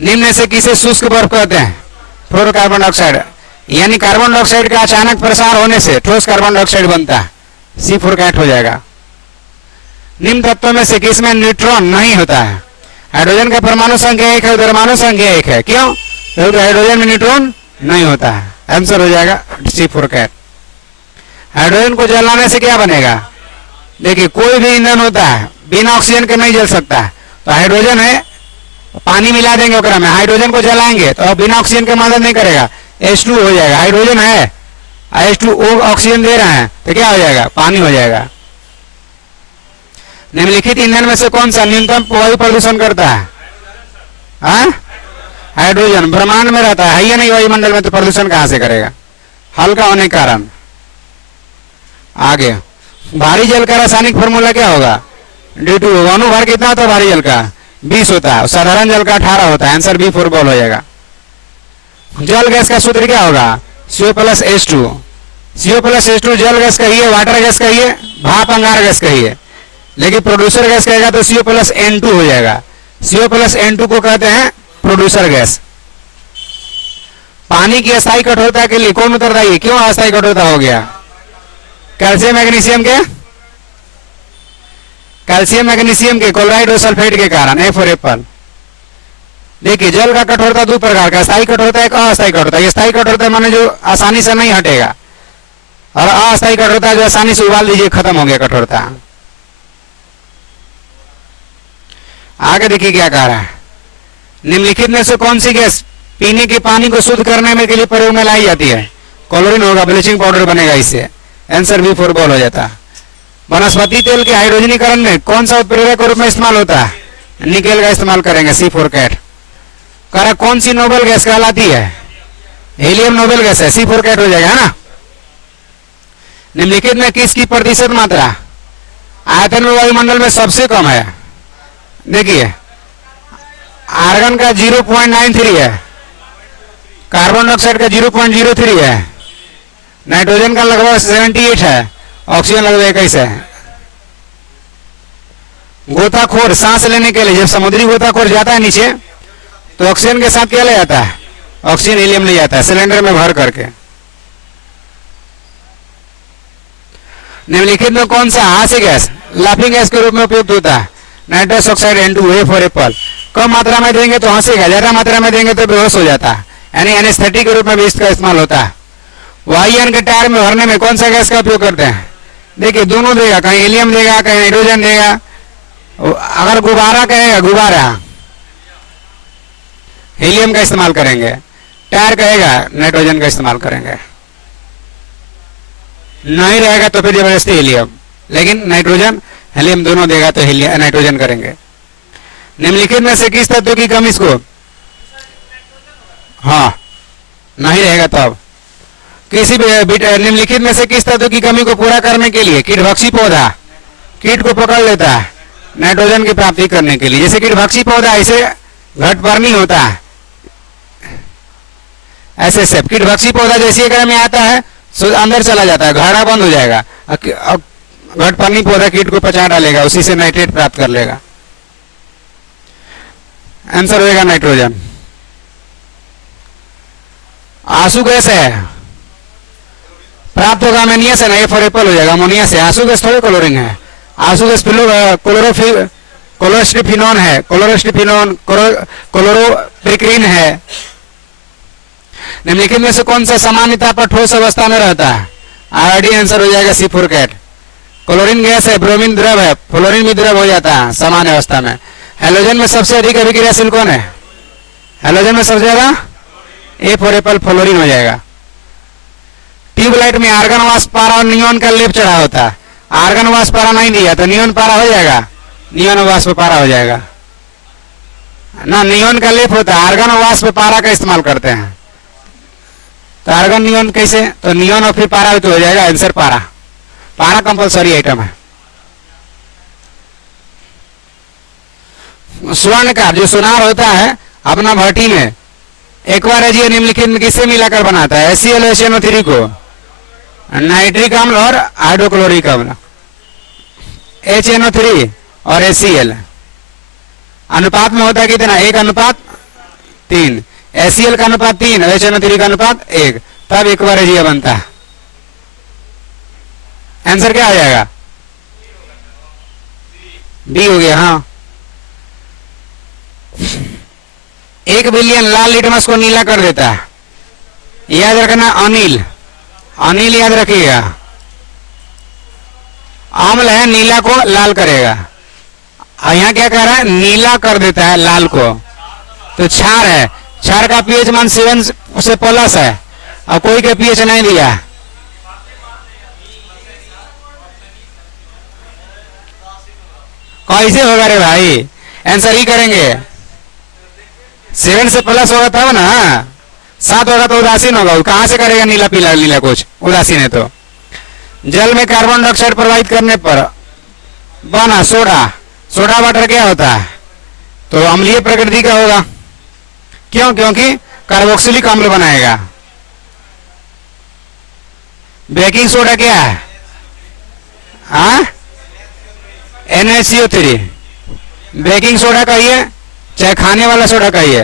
निम्न से किसे शुष्क बर्फ कहते हैं? Fluorocarbon dioxide. यानी कार्बन डाइऑक्साइड का अचानक प्रसार होने से ठोस कार्बन डाइऑक्साइड बनता है, सी फोर कैट हो जाएगा। निम्न तत्वों में से किसमें न्यूट्रॉन नहीं होता है? हाइड्रोजन का परमाणु संख्या 1 है, परमाणु संख्या 1 है। क्यों? क्योंकि हाइड्रोजन में न्यूट्रॉन नहीं होता है। आंसर हो जाएगा सी फोर कैट। हाइड्रोजन को जलाने से क्या बनेगा? देखिए कोई भी ईंधन होता है बिना ऑक्सीजन के नहीं जल सकता है। तो हाइड्रोजन है, पानी मिला देंगे ओकरा में, हाइड्रोजन को जलाएंगे तो बिना ऑक्सीजन के मदद नहीं करेगा, H2 हो जाएगा। हाइड्रोजन है, H2O ऑक्सीजन दे रहे हैं तो क्या हो जाएगा? पानी हो जाएगा। निम्नलिखित ईंधन में से कौन सा न्यूनतम वायु प्रदूषण करता है? हाइड्रोजन ब्रह्मांड में रहता है ही नहीं वायुमंडल में, तो प्रदूषण कहां से करेगा? हल्का होने के कारण। आगे भारी जल का रासायनिक फॉर्मूला क्या होगा? D2O। अनुभार कितना होता है भारी जल का? 20 होता है, साधारण जल का 18 होता है। आंसर बी फोर बॉल हो जाएगा। जल गैस का सूत्र क्या होगा? CO plus H2। CO plus H2 जल गैस कहिए, वाटर गैस कहिए, भाप अंगार गैस कहिए, लेकिन प्रोड्यूसर गैस कहेगा तो CO प्लस N2 हो जाएगा। CO प्लस N2 को कहते हैं प्रोड्यूसर गैस। पानी की अस्थायी कठोरता के लिए कौन उत्तरदायी? क्यों अस्थायी कठोरता हो गया? कैल्शियम मैग्नीशियम के क्लोराइड और सल्फेट के कारण। A for Apple. देखिए जल का कठोरता दो प्रकार का, स्थायी कठोरता एक अस्थायी कठोरता। ये स्थायी कठोरता माने जो आसानी से नहीं हटेगा, और अस्थायी कठोरता जो आसानी से उबाल दीजिए खत्म हो गया कठोरता। आगे देखिए क्या कह रहा है। निम्नलिखित में से कौन सी गैस पीने के पानी को शुद्ध करने में के लिए प्रयोग में लाई जाती है? क्लोरीन होगा, ब्लीचिंग पाउडर बनेगा इससे। आंसर बी बॉल हो जाता। वनस्पति तेल के हाइड्रोजनीकरण में कौन सा उत्प्रेरक के रूप में इस्तेमाल होता है? निकेल का इस्तेमाल करेंगे, C4 कैट। कह कौन सी नोबेल गैस कहलाती है? हीलियम नोबेल गैस है, C4 कैट हो जाएगा, है ना। निम्नलिखित में किसकी प्रतिशत मात्रा आयतन में वायुमंडल में सबसे कम है? देखिए, आर्गन का 0.93 है, कार्बन डाइऑक्साइड का 0.03 है, नाइट्रोजन का लगभग 78 है, ऑक्सीजन लगभग 21 है। गोताखोर सांस लेने के लिए जब समुद्री गोताखोर जाता है नीचे तो ऑक्सीजन के साथ क्या ले जाता है? ऑक्सीजन हीलियम ले जाता है सिलेंडर में भर करके। निम्नलिखित में कौन सा हास्य गैस लाफिंग गैस के रूप में उपयुक्त होता है? Nitrous oxide N2, A for apple. कम मात्रा में देंगे तो हंसेगा, ज्यादा मात्रा में देंगे तो बेहोश हो जाता है, यानी एनेस्थेटिक के रूप में भी इसका इस्तेमाल होता है। वायुयान के टायर में भरने में कौन सा गैस का उपयोग करते हैं? देखिए, दोनों देगा, कहीं हीलियम देगा, कहीं नाइट्रोजन देगा। अगर गुब्बारा कहेगा, गुब्बारा हीलियम का इस्तेमाल करेंगे, टायर कहेगा नाइट्रोजन का इस्तेमाल करेंगे। नहीं रहेगा तो फिर जबरदस्ती हीलियम, लेकिन नाइट्रोजन हीलियम दोनों देगा तो नाइट्रोजन करेंगे। निम्नलिखित में से किस तत्व की कमी इसको? हाँ, नहीं रहेगा तब। किसी भी निम्नलिखित में से किस तत्व की कमी को पूरा करने के लिए कीटभक्षी पौधा कीट को पकड़ लेता है नाइट्रोजन की प्राप्ति करने के लिए? जैसे कीटभक्षी पौधा ऐसे घटपर्णी होता है, ऐसे सब कीटभक्षी पौधा जैसे अगर में आता है अंदर चला जाता है, घड़ा बंद हो जाएगा, घटपर्णी पौधा कीट को पचा डालेगा, उसी से नाइट्रेट प्राप्त कर लेगा। आंसर होगा नाइट्रोजन। आंसू गैस है, प्राप्त होगा अमोनिया से, ना, A फॉर एप्पल हो जाएगा, अमोनिया से। आंसू गैस थोड़ी क्लोरीन है, आंसू गैस क्लोरोस्टिफिनोन है, क्लोरोपिक्रीन है। निम्नलिखित में से कौन सा सामान्यतः पर ठोस अवस्था में रहता है? आरडी आंसर हो जाएगा C4 कैट। क्लोरीन गैस है, ब्रोमीन द्रव है, फ्लोरीन भी द्रव हो जाता है सामान्य अवस्था में। हेलोजन में सबसे अधिक अभिक्रियाशील कौन है? हेलोजन में सबसे ज्यादा A फॉर एप्पल, फ्लोरीन हो जाएगा। ट्यूबलाइट में आर्गन वाष्प पारा और नियोन का लेप चढ़ा होता है, आर्गन वाष्प पारा नहीं दिया तो नियोन पारा हो जाएगा, नियोन वाष्प पारा हो जाएगा ना। नियोन का लेप होता है, आर्गन वाष्प पारा का इस्तेमाल करते हैं। तो आर्गन नियोन कैसे? तो नियोन और फिर पारा तो हो जाएगा आंसर पारा। पारा कंपलसरी आइटम है। स्वर्ण का जो सुनार होता है अपना भट्टी में एक्वारेजिया निम्नलिखित में किससे मिलाकर बनाता है? HCl HNO3 को, नाइट्रिक अम्ल और हाइड्रोक्लोरिक अम्ल, HNO3 और HCl। अनुपात में होता है कितना? 1:3। HCl का अनुपात 3, HNO3 का अनुपात 1, तब एक्वारेजिया बनता है। आंसर क्या आ जाएगा? बी हो गया। हाँ, 1 बिलियन लाल लिटमस को नीला कर देता है। याद रखना, अनिल, अनिल याद रखिएगा। अम्ल है, नीला को लाल करेगा। और यहां क्या कह रहा है? नीला कर देता है लाल को। तो क्षार है, क्षार का पीएच मान 7 से प्लस है और कोई का पीएच नहीं दिया। कैसे होगा रे भाई? आंसर ही करेंगे। 7 से प्लस होगा तब ना, 7 होगा तो उदासीन होगा। कहां से करेगा नीला पीला नीला कुछ? उदासीन है। तो जल में कार्बन डाइऑक्साइड प्रवाहित करने पर बना सोडा, सोडा वाटर क्या होता है? तो अम्लीय प्रकृति का होगा। क्यों? क्योंकि कार्बोक्सिलिक अम्ल बनाएगा। बेकिंग सोडा क्या है? NaCO3। बेकिंग सोडा कहिए चाहे खाने वाला सोडा कहिए,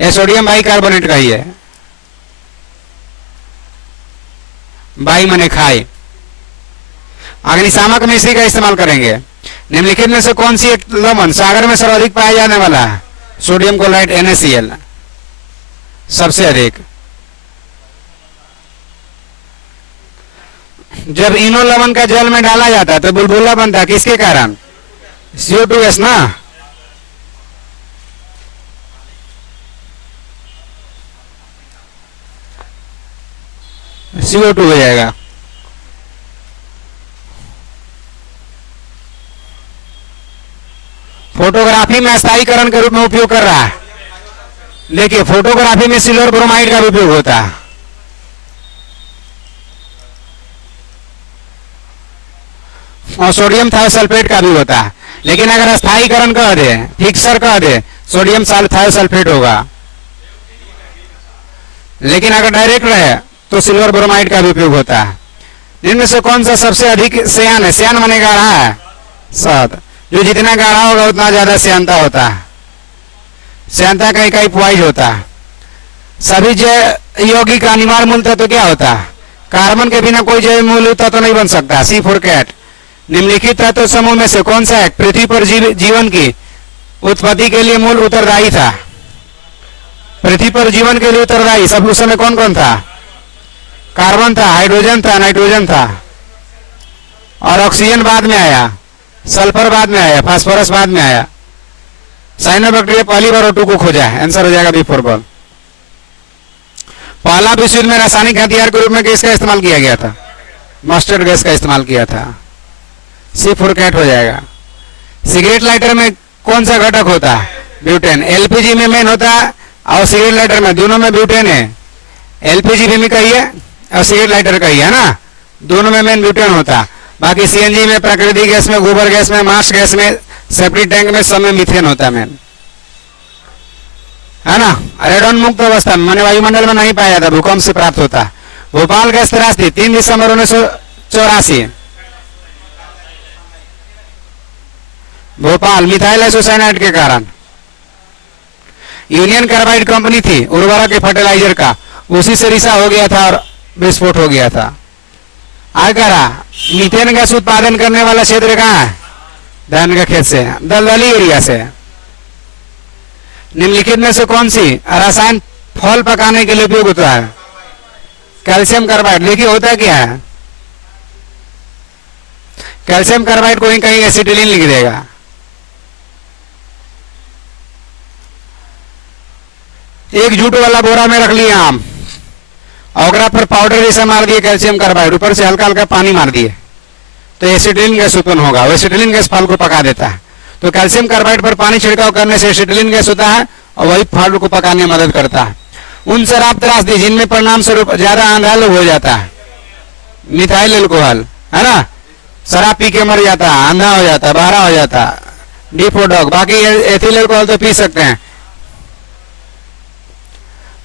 या सोडियम बाइकार्बोनेट कहिए, बाई मने खाए। अग्निशामक में इसी का इस्तेमाल करेंगे। निम्नलिखित में से कौन सी लवण सागर में सर्वाधिक पाया जाने वाला है? सोडियम क्लोराइड NaCl सबसे अधिक। जब इनो लवण का जल में डाला जाता है तो बुलबुला बनता है, किसके कारण? CO2 ना। CO2 हो जाएगा। फोटोग्राफी में स्थायीकरण के रूप में उपयोग कर रहा है। देखिए फोटोग्राफी में सिल्वर ब्रोमाइड का भी उपयोग होता है। और सोडियम थायोसल्फेट का भी होता है। लेकिन अगर स्थायीकरण कह दे, फिक्सर कह दे, सोडियम थायोसल्फेट होगा। लेकिन अगर डायरेक्ट रहे तो सिल्वर ब्रोमाइड का भी उपयोग होता है। इनमें से कौन सा सबसे अधिक श्यान है? श्यान माने गाढ़ा है, शहद। जो जितना गाढ़ा होगा उतना ज्यादा श्यानता होता है। श्यानता का इकाई पॉइज होता है। सभी जैव यौगिक का अनिवार्य मूल तत्व क्या होता है? कार्बन के बिना कोई जैव मूल तत्व नहीं बन सकता। C4 cat. निम्नलिखित तत्व समूह में से कौन सा है पृथ्वी पर जीवन की उत्पत्ति के लिए मूल उत्तरदायी था? पृथ्वी पर जीवन के लिए उत्तरदायी सब उस समय कौन कौन था? कार्बन था, हाइड्रोजन था, नाइट्रोजन था, और ऑक्सीजन बाद में आया, सल्फर बाद में आया, फास्फोरस बाद में आया। साइनोबैक्टीरिया पहली बार O2 को खोजा है। आंसर हो जाएगा B4 बॉल। पहला विश्व युद्ध में रासायनिक हथियार के रूप में किसका इस्तेमाल किया गया था? मस्टर्ड गैस का इस्तेमाल किया था। C4 कैट हो जाएगा। सिगरेट लाइटर में कौन सा घटक होता है? ब्यूटेन। LPG में मेन होता है और सिगरेट लाइटर में, दोनों में ब्यूटेन है। LPG भी कही है और सिगरेट लाइटर कही है ना, दोनों में मेन ब्यूटेन होता है। बाकी CNG में, प्राकृतिक गैस में, गोबर गैस में, मार्स गैस में, सेप्टिक टैंक में, सब में मीथेन होता है मेन, है ना। रेडॉन मुक्त अवस्था में, माने वायुमंडल में नहीं पाया जाता, भूकंप से प्राप्त होता है। भोपाल गैस त्रासदी 3 दिसंबर 1984। भोपाल मिथाइल आइसोसाइनाइड के कारण। यूनियन कार्बाइड कंपनी थी उर्वरक के फर्टिलाइजर का, उसी से रिसा हो गया था और विस्फोट हो गया था। आगरा मीथेन गैस उत्पादन करने वाला क्षेत्र कहाँ है? धान का खेत से, दलदली एरिया से। निम्नलिखित में से कौन सी रसायन फल पकाने के लिए उपयोग होता है? Calcium carbide. देखिए होता क्या है, कैल्शियम कार्बाइड को कहीं एसिटिलीन लिख देगा। एक जूट वाला बोरा में रख लिया आम, और पर पाउडर जैसा मार दिए कैल्शियम कार्बाइड, ऊपर से हल्का हल्का पानी मार दिए, तो एसिटिलीन गैस उत्पन्न होगा। एसिटिलीन गैस फल को पका देता है। तो कैल्शियम कार्बाइड पर पानी छिड़काव करने से एसिटिलीन गैस होता है और वही फल को पकाने में मदद करता है। उन शराब त्रासदी जिनमें परिणाम स्वरूप ज्यादा आंधा लोग हो जाता है, मिथाइल एल्कोहल, है ना। शराब पी के मर जाता है, आंधा हो जाता है, बहरा हो जाता है, D4 बाकी एथिल एल्कोहल तो पी सकते हैं।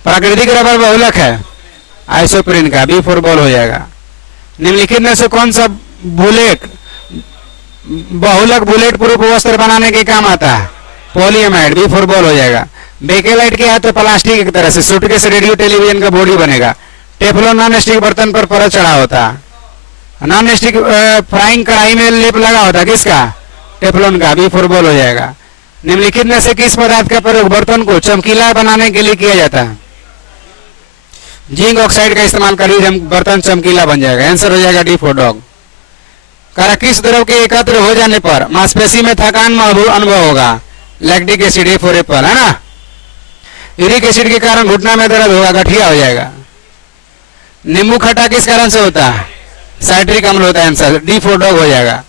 प्राकृतिक रबर बहुलक है आइसोप्रीन का, B4 बॉल हो जाएगा। निम्नलिखित में से कौन सा बहुलक बुलेट प्रूफ वस्त्र बनाने के काम आता है? पॉलीएमाइड, B4 बॉल हो जाएगा। बेकेलाइट क्या है? तो प्लास्टिक एक तरह से सूटकेस रेडियो टेलीविजन का बॉडी बनेगा। टेफ्लॉन नॉन स्टिक बर्तन पर परत चढ़ा होता है। नॉन स्टिक फ्राइंग कढ़ाई में लेप लगा होता है, किसका? टेफ्लॉन का, B4 बॉल हो जाएगा। निम्नलिखित में से किस पदार्थ का प्रयोग बर्तन को चमकीला बनाने के लिए किया जाता है? जिंक ऑक्साइड का इस्तेमाल करिए, हम बर्तन चमकीला बन जाएगा। आंसर हो जाएगा D4 किस द्रव के एकत्र हो जाने पर मांसपेशी में थकान अनुभव होगा? लैक्टिक एसिड, A4 एप्पल, है ना। यूरिक एसिड के कारण घुटना में दर्द होगा, गठिया हो जाएगा। नींबू खट्टा किस कारण से होता है? साइट्रिक अम्ल होता है। आंसर D4 हो जाएगा।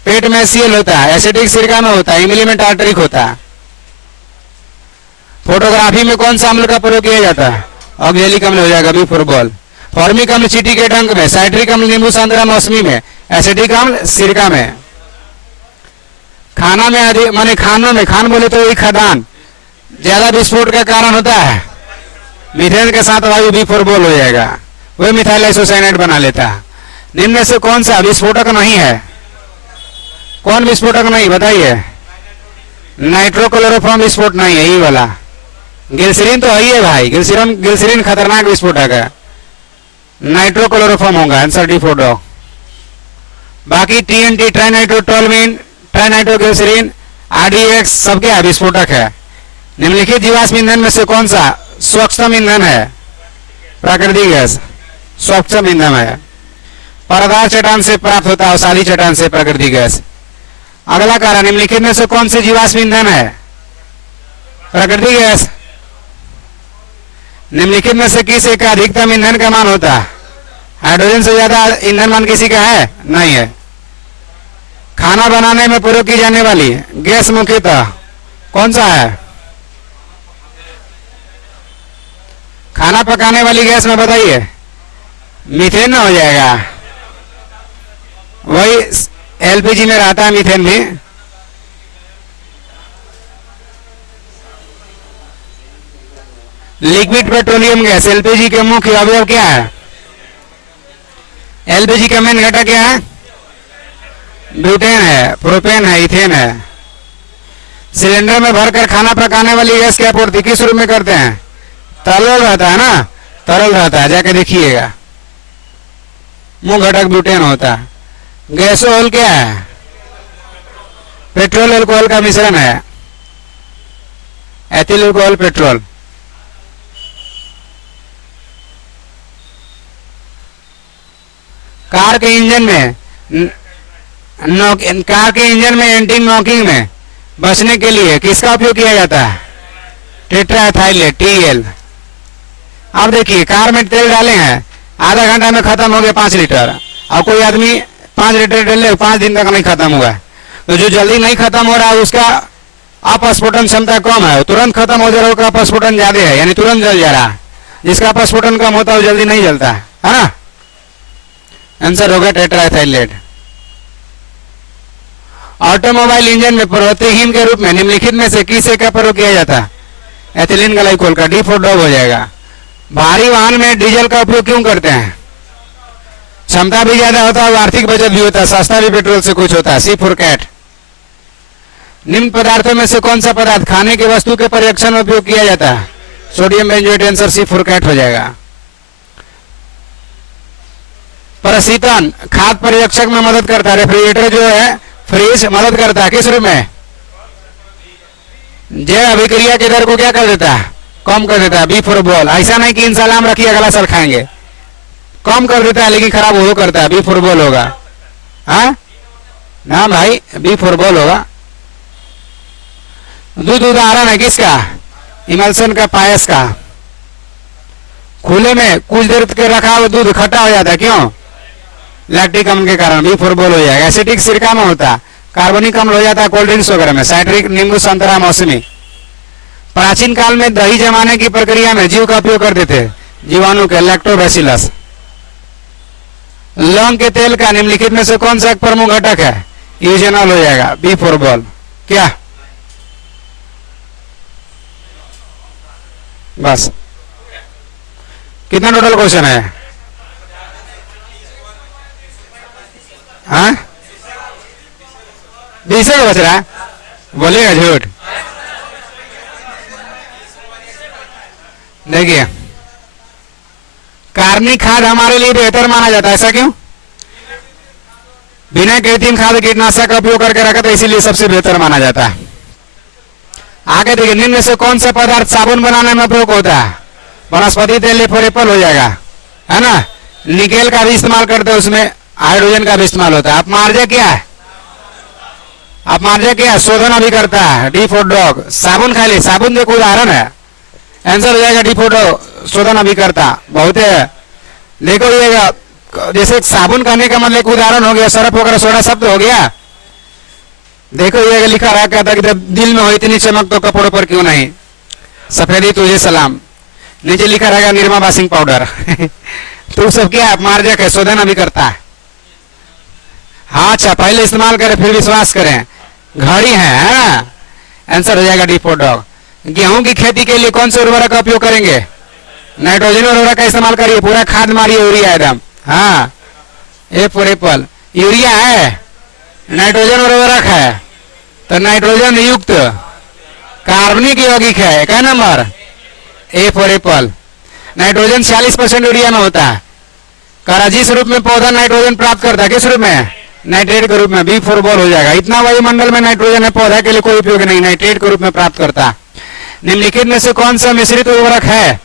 पेट में HCl होता है, एसिडिक सिरका में होता है, इमली में टार्टरिक होता है। फोटोग्राफी में कौन सा अम्ल का प्रयोग किया जाता है? ऑक्जेलिक अम्ल हो जाएगा, B4 बॉल। फॉर्मिक अम्ल चींटी के डंक में, साइट्रिक अम्ल नींबू संतरा मौसमी में, एसिडिक अम्ल सिरका में। खाना में अधिक माने खानों में, खान बोले तो वही खदान, ज्यादा विस्फोट का कारण होता है मीथेन के साथ वायु, B4 बॉल हो जाएगा। वही मिथाइल आइसोसाइनाइड बना लेता है। निम्न में से कौन सा विस्फोटक नहीं है? कौन विस्फोटक नहीं बताइए? नाइट्रोक्लोरोफॉर्म विस्फोट नहीं है, यही वाला। ग्लिसरीन तो है ही है भाई, ग्लिसरीन खतरनाक विस्फोटक है। नाइट्रोक्लोरोफॉर्म होगा, आंसर D4 बाकी TNT, ट्राइनाइट्रोटोलुमीन, ट्राइनाइट्रोग्लिसरीन, RDX सब क्या विस्फोटक है। निम्नलिखित जीवाश्म ईंधन में से कौन सा स्वच्छतम ईंधन है? प्राकृतिक गैस स्वच्छतम ईंधन है। परदार चट्टान से प्राप्त होता है, औषधि चट्टान से प्राकृतिक गैस। अगला कारण, निम्नलिखित में से कौन सी जीवाश्म ईंधन है? प्राकृतिक गैस। निम्नलिखित में से किस एक का अधिकतम ईंधन का मान होता है? हाइड्रोजन से ज्यादा ईंधन मान किसी का है? नहीं है। खाना बनाने में प्रयोग की जाने वाली गैस मुख्यतः कौन सा है? खाना पकाने वाली गैस में बताइए। मीथेन हो जाएगा, वही एलपीजी में रहता है मीथेन भी। लिक्विड पेट्रोलियम गैस एलपीजी के मुख्य अवयव क्या है? एलपीजी का मेन घटक क्या है? ब्यूटेन है, प्रोपेन है, इथेन है। सिलेंडर में भरकर खाना पकाने वाली गैस की आपूर्ति किस रूप में करते हैं? तरल रहता है ना, तरल रहता है, जाके देखिएगा। मुख्य घटक ब्यूटेन होता है। गैसोल क्या है? पेट्रोल अल्कोहल का मिश्रण है, एथिल अल्कोहल पेट्रोल। कार के इंजन में एंटी नॉकिंग में बचने के लिए किसका उपयोग किया जाता है? टेट्राएथाइलेट, टीएल। अब देखिए, कार में तेल डाले हैं, आधा घंटा में खत्म हो गया 5 लीटर, और कोई आदमी 5 लीटर डाले 5 दिन तक नहीं खत्म हुआ। तो जो जल्दी नहीं खत्म हो रहा है उसका अपस्फोटन क्षमता कम है, तुरंत खत्म हो जा रहा है, अपस्फोटन ज्यादा है, यानी तुरंत जल जा रहा है। जिसका अपस्फोटन कम होता है वो जल्दी नहीं जलता है ना। आंसर होगा टेट्राएथाइलेट। ऑटोमोबाइल इंजन में प्रोटीन के रूप में निम्नलिखित में से किसे का प्रयोग किया जाता है? एथिलीन ग्लाइकोल का, डी फॉर डॉग हो जाएगा। भारी वाहन में डीजल का उपयोग क्यों करते हैं? क्षमता भी ज्यादा होता है, आर्थिक बचत भी होता है, सस्ता भी पेट्रोल से कुछ होता है, सी फॉर कैट। निम्न पदार्थों में से कौन सा पदार्थ खाने की वस्तु के परीक्षण में उपयोग किया जाता है? Sodium benzoate, answer C for cat हो जाएगा। प्रशीतन खाद्य पर्यवेक्षक में मदद करता है, रेफ्रिजरेटर जो है फ्रीज मदद करता है, किस रूप में? जैव अभिक्रिया के दर को क्या कर देता है? कम कर देता है, बी फॉर बॉल। ऐसा नहीं कि इंशाल्लाह हम रखिए अगला साल खाएंगे, कम कर देता है, लेकिन खराब वो करता है, बी फॉर बॉल होगा। हाँ ना भाई, बी फॉर बॉल होगा। दूध उदाहरण है किसका? इमल्सन का, पायस का। खुले में कुछ देर के रखा हुआ दूध खट्टा हो जाता है, क्यों? लैक्टिक अम्ल के कारण, बी फॉर बॉल हो जाएगा। एसिटिक सिरका में होता है, कार्बनिक अम्ल हो जाता है कोल्ड ड्रिंक्स वगैरह में, साइट्रिक नींबू, संतरा, मौसमी। प्राचीन काल में दही जमाने की प्रक्रिया में जीव का उपयोग करते थे, जीवाणु के, लैक्टोबैसिलस। लौंग के तेल का निम्नलिखित में से कौन सा एक प्रमुख घटक है? यूजेनॉल हो जाएगा, बी फॉर बॉल। क्या? बस, कितना टोटल क्वेश्चन है? हाँ, 20 बच रहा है, बोलेगा झूठ। देखिए, कार्बनिक खाद हमारे लिए बेहतर माना जाता है, ऐसा क्यों? बिना कृत्रिम खाद कीटनाशक का उपयोग करके रखा था, इसीलिए सबसे बेहतर माना जाता है। आगे देखिए, निम्न में से कौन सा पदार्थ साबुन बनाने में उपयोग होता है? वनस्पति तेल, एप्पल हो जाएगा, है ना। निकेल का भी इस्तेमाल करते हैं, उसमें हाइड्रोजन का भी इस्तेमाल होता है। अपमार्जक क्या है? अपमार्जक क्या है? शोधन अभी करता है, डी फॉर डॉग। साबुन खाली, साबुन देखो उदाहरण है, आंसर हो जाएगा डी फॉर डॉग, शोधन अभी करता। बहुत है, देखो ये जैसे साबुन करने का मतलब उदाहरण हो गया, सरफ वगैरह सोडा शब्द हो गया। देखो ये लिखा रहा, कहता कि दिल में हो इतनी चमक तो कपड़ों पर क्यों नहीं, सफेदी तुझे सलाम। नीचे लिखा रहेगा निरमा वाशिंग पाउडर तो सब क्या है? मार्जक है, शोधन अभी करता है। हाँ अच्छा, पहले इस्तेमाल करें फिर विश्वास करें, घड़ी है ना। आंसर हो जाएगा डी फॉर डॉग। गेहूं की खेती के लिए कौन से उर्वरक का उपयोग करेंगे? नाइट्रोजन उर्वरक का इस्तेमाल करिए, पूरा खाद मारिए, यूरिया एकदम। हाँ, ए फॉर एप्पल, यूरिया है, नाइट्रोजन उर्वरक है, तो नाइट्रोजन युक्त कार्बनिक यौगिक है, क्या number? A for Apple. Nitrogen 46% urea में होता है। कराजिस रूप में पौधा नाइट्रोजन प्राप्त करता है, किस रूप में? नाइट्रेट के रूप में, बी फॉर बॉल हो जाएगा। इतना वायुमंडल में नाइट्रोजन है, पौधा के लिए कोई उपयोग नहीं, नाइट्रेट के रूप में प्राप्त करता। निम्नलिखित में से कौन सा मिश्रित उर्वरक है?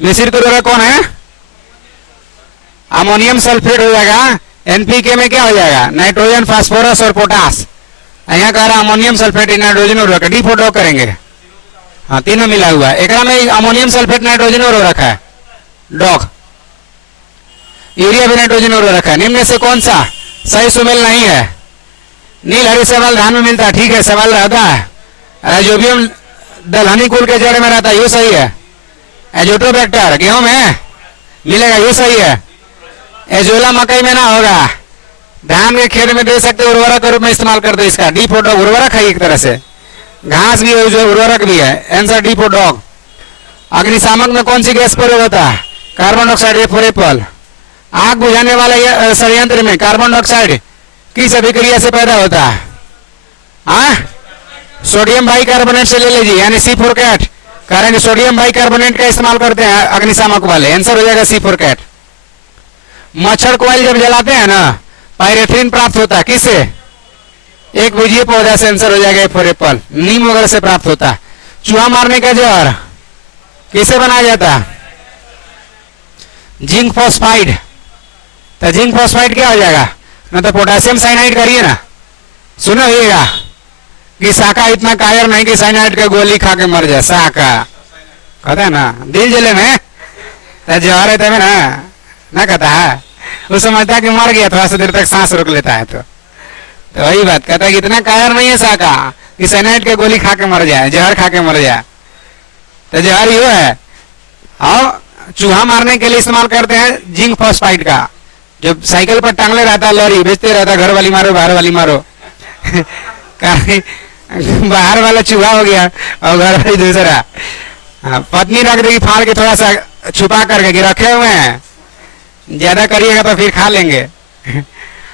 मिश्रित उर्वरक कौन है? अमोनियम सल्फेट हो जाएगा। एनपीके में क्या हो जाएगा? नाइट्रोजन, फास्फोरस और पोटास। यहाँ कह रहा अमोनियम सल्फेट नाइट्रोजन उर्वरक, डी फॉर डॉग करेंगे। हाँ, तीनों मिला हुआ है। एक में अमोनियम सल्फेट नाइट्रोजन उर्वरक है, डॉग। यूरिया भी नाइट्रोजन उर्वरक है। निम्न में से कौन सा सही सुमेल नहीं है? नील हरी सवाल धान में मिलता है, ठीक है, सवाल रहता है। राइजोबियम दलहनी कुल के जड़ में रहता है, ये सही है। एजोटोबैक्टर गेहूं में मिलेगा, ये सही है। एजोला मकई में ना होगा। धान के खेत में दे सकते उर्वरक के रूप में इस्तेमाल करते इसका। डीपोडॉग उर्वरक है एक तरह से, घास भी है जो उर्वरक भी है। आंसर डीपोडॉग। अग्निशामक में कौन सी गैस प्रयोग होता है? कार्बन डाइऑक्साइड, एफोरेपल। आग बुझाने वाले संयंत्र में कार्बन डाइऑक्साइड किस अभिक्रिया से पैदा होता है? हाँ, सोडियम बाइकार्बोनेट से ले लीजिए, यानी C4CAT। कारण सोडियम बाइकार्बोनेट का इस्तेमाल करते हैं अग्निशामक वाले। आंसर हो जाएगा C4CAT। मच्छर कोयल जब जलाते हैं ना, पायरेथ्रिन प्राप्त होता है किससे? एक बीजीय पौधा से। आंसर हो जाएगा एफोरेपल। नीम वगैरह से प्राप्त होता है। चूहा मारने का जहर किससे बनाया जाता है? Zinc phosphide. तो जिंक फॉस्फाइड क्या हो जाएगा? ना तो पोटेशियम साइनाइड करिए ना। सुनो येगा कि साका इतना कायर नहीं कि साइनाइड का गोली खा के मर जाए। साका कहता है ना, दिल जले में जहर है तब ना कहता है। वो समझता है कि मर गया, थोड़ा सा देर तक सांस रोक लेता है। तो वही बात कहता है कि इतना कायर नहीं है साका कि साइनाइड का गोली खा के मर जाए, जहर खा के मर जाए। तो जहर ये है। और चूहा मारने के लिए इस्तेमाल करते हैं जिंक फॉस्फाइड का। जब साइकिल पर टांगले रहता है, लॉरी बेचते रहता है, घर वाली मारो बाहर वाली मारो। बाहर वाला चूहा हो गया और घर वाली दूसरा। पत्नी रख देगी फाड़ के, थोड़ा सा छुपा करके कि रखे हुए हैं, ज्यादा करिएगा तो फिर खा लेंगे।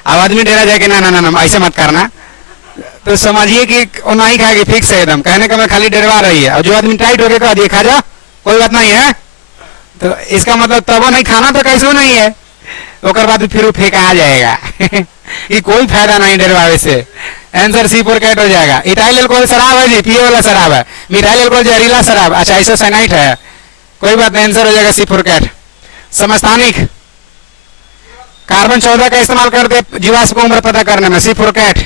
अब आदमी डेरा जाके ना ना ना ऐसे मत करना, तो समझिए कि वो नहीं खाएगी, फिक्स है एकदम। कहने का मैं खाली डरवा रही है। और जो आदमी टाइट हो गया कह दिए खा जा, कोई बात नहीं है, तो इसका मतलब तब नहीं खाना तो कैसे नहीं है। ओकर बाद फिर वो फेंका आ जाएगा। ये कोई फायदा नहीं डरवावे से। आंसर C4CAT हो जाएगा। इथाइल अल्कोहल शराब है जी, पिए वाला शराब है। मिथाइल अल्कोहल जहरीला शराब। अच्छा, आइसोसाइनाइड है, कोई बात नहीं। आंसर हो जाएगा C4CAT। समस्थानिक कार्बन 14 का इस्तेमाल करते जीवाश्म को उम्र पता करने में, C4CAT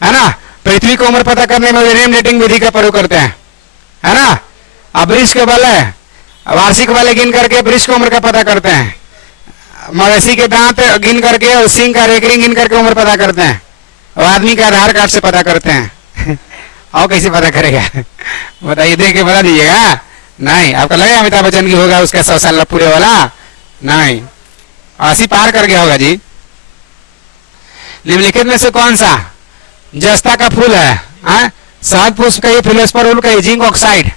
है ना। पृथ्वी को उम्र पता करने में रेडियम डेटिंग विधि का प्रयोग करते हैं, है ना। अब वृक्ष के बल है, वार्षिक वाले गिन करके वृक्ष की उम्र का पता करते हैं। मवेशी के दांत गिन करके और सिंह का रेकरिंग गिन करके उम्र पता करते हैं। और आदमी का आधार कार्ड से पता करते हैं। और कैसे पता करेगा? बताइए, देख के बता दीजिएगा। नहीं, आपका लगेगा अमिताभ बच्चन की होगा उसका 100 साल पूरे वाला? नहीं, 80 पार कर गया होगा जी। निम्नलिखित में से कौन सा जस्ता का फूल है? शहद पुष्प का, फिलोस्पोरुल का, जिंक ऑक्साइड।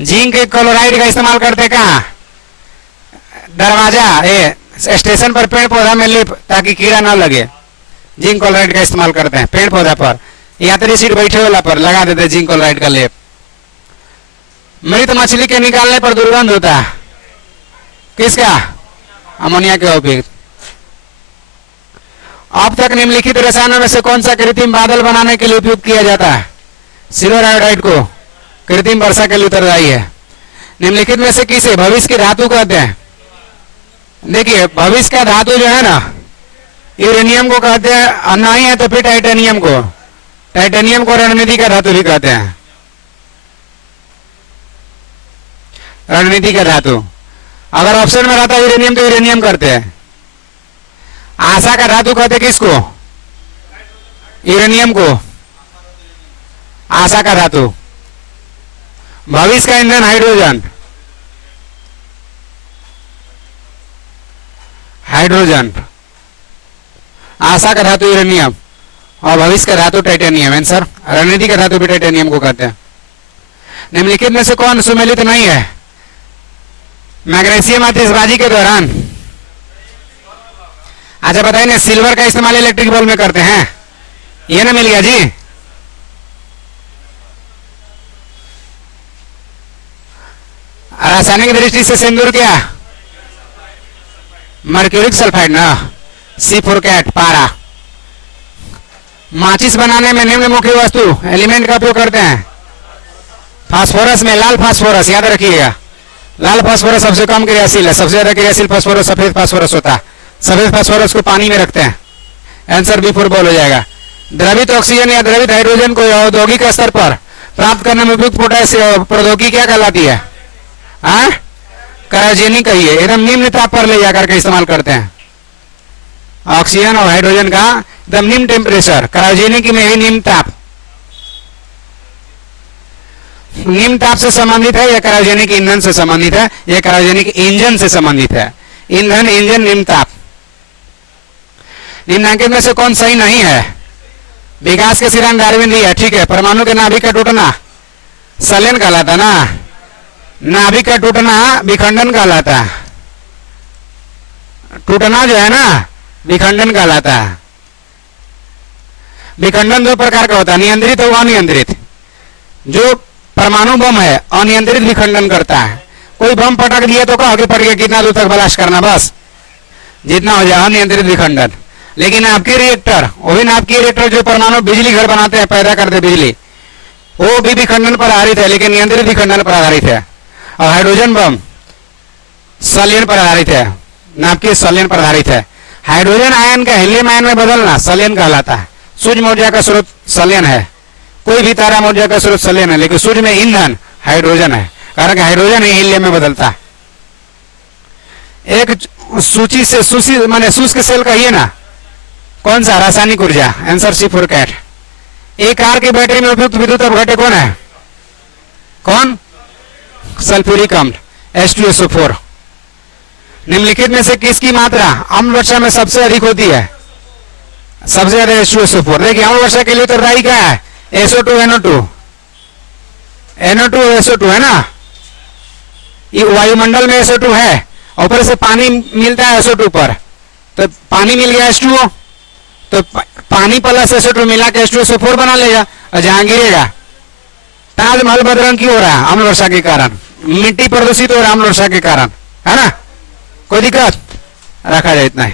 जिंक क्लोराइड का इस्तेमाल करते कहाँ? दरवाजा स्टेशन पर पेड़ पौधा में लेप, ताकि कीड़ा ना लगे। जिंक क्लोराइड का इस्तेमाल करते हैं पेड़ पौधा पर, यात्री सीट बैठे वाला पर लगा देते हैं जिंक क्लोराइड का लेप। मृत मछली के निकालने पर दुर्गंध होता है, किसका? अमोनिया के उपयोग। अब तक निम्नलिखित रसायनों में से कौन सा कृत्रिम बादल बनाने के लिए उपयोग किया जाता है? सिल्वर आयोडाइड को कृत्रिम वर्षा के लिए उत्तरदायी है। निम्नलिखित में से किसे भविष्य की धातु कहते हैं? देखिए, भविष्य का धातु जो है ना, यूरेनियम को कहते हैं, और नहीं है तो फिर टाइटेनियम को। टाइटेनियम को रणनीति का धातु भी कहते हैं। रणनीति का धातु अगर ऑप्शन में रहता है यूरेनियम तो यूरेनियम करते हैं। आशा का धातु कहते किसको? यूरेनियम को। आशा का धातु। भविष्य का ईंधन हाइड्रोजन। हाइड्रोजन। आशा का धातु यूरेनियम और भविष्य का धातु टाइटेनियम। आंसर रणनीति का धातु भी टाइटेनियम को कहते हैं। निम्नलिखित में से कौन सुमेलित नहीं है? मैग्नीशियम आतिशबाजी के दौरान। अच्छा बताइए ना, सिल्वर का इस्तेमाल इलेक्ट्रिक बल्ब में करते हैं, ये ना मिल गया जी। रासायनिक दृष्टि से सिंदूर क्या? मर्क्यूरिक सल्फाइड ना, C4CAT पारा। माचिस बनाने में निम्न मुख्य वस्तु एलिमेंट का उपयोग करते हैं। फास्फोरस में लाल फास्फोरस, याद रखिएगा, लाल फास्फोरस सबसे कम क्रियाशील है। सबसे ज्यादा क्रियाशील फास्फोरस सफेद फास्फोरस होता है। सफेद फास्फोरस को पानी में रखते हैं। आंसर B4 बॉल हो जाएगा। द्रवित ऑक्सीजन या द्रवित हाइड्रोजन को औद्योगिक स्तर पर प्राप्त करने में उपयुक्त पोटेशियम प्रौद्योगिकी क्या कहलाती है? क्रायोजेनिक कहिए, एकदम निम्न ताप पर ले जाकर के इस्तेमाल करते हैं। ऑक्सीजन और हाइड्रोजन का एकदम निम्न टेम्परेचर, क्रायोजेनिक में भी निम्न ताप, निम्न ताप से संबंधित है या क्रायोजेनिक ईंधन से संबंधित है, या क्रायोजेनिक इंजन से संबंधित है। ईंधन, इंजन, निम्न ताप। निम्नांकित में से कौन सही नहीं है? विकास के सिद्धांत डार्विन दिया, ठीक है। परमाणु के नाभिक का टूटना संलयन कहलाता ना, नाभिक का टूटना विखंडन कहलाता, टूटना जो है ना विखंडन कहलाता है। विखंडन दो प्रकार का होता है, नियंत्रित और अनियंत्रित। जो परमाणु बम है अनियंत्रित विखंडन करता है। कोई बम पटक दिया तो कहो कि पट गया, कितना दूर तक ब्लास्ट करना, बस जितना हो जाए, अनियंत्रित विखंडन। लेकिन आपके रिएक्टर, वो भी आपके रिएक्टर जो परमाणु बिजली घर बनाते हैं, पैदा करते बिजली, वो भी विखंडन पर आधारित है, लेकिन नियंत्रित विखंडन पर आधारित है। और हाइड्रोजन बम संलयन पर आधारित है, नाभिकीय संलयन पर आधारित है। हाइड्रोजन आयन का हीलियम आयन में बदलना संलयन कहलाता है। सूक्ष्म ऊर्जा का स्रोत संलयन है, कोई भी तारा ऊर्जा का स्रोत संलयन है, लेकिन सूर्य में ईंधन हाइड्रोजन है, कारण कि हाइड्रोजन ही हीलियम में बदलता है। एक सूची से सूची माने शुष्क सेल कहिए ना, कौन सा? रासायनिक ऊर्जा, आंसर सी फॉर कैट। एक कार की बैटरी में उपयुक्त विद्युत अपघट्य कौन है? कौन? सल्फ्यूरिक अम्ल, H2SO4। निम्नलिखित में से किसकी मात्रा अम्ल वर्षा में सबसे अधिक होती है? सबसे ज्यादा H2SO4। देखिए अम्ल वर्षा के लिए उत्तरदायी क्या है? SO2 NO2, NO2 SO2 है ना। ये वायुमंडल में SO2 है, ऊपर से पानी मिलता है SO2 पर, तो पानी मिल गया H2O, तो पानी प्लस SO2 मिला के H2SO4 बना लेगा। और जहां गिरेगा ताजमहल बदरंग क्यों हो रहा है? अम्ल वर्षा के कारण। मिट्टी प्रदूषित हो रहा है अम्ल वर्षा के कारण, है ना। कोई दिक्कत? रखा जाए इतना ही।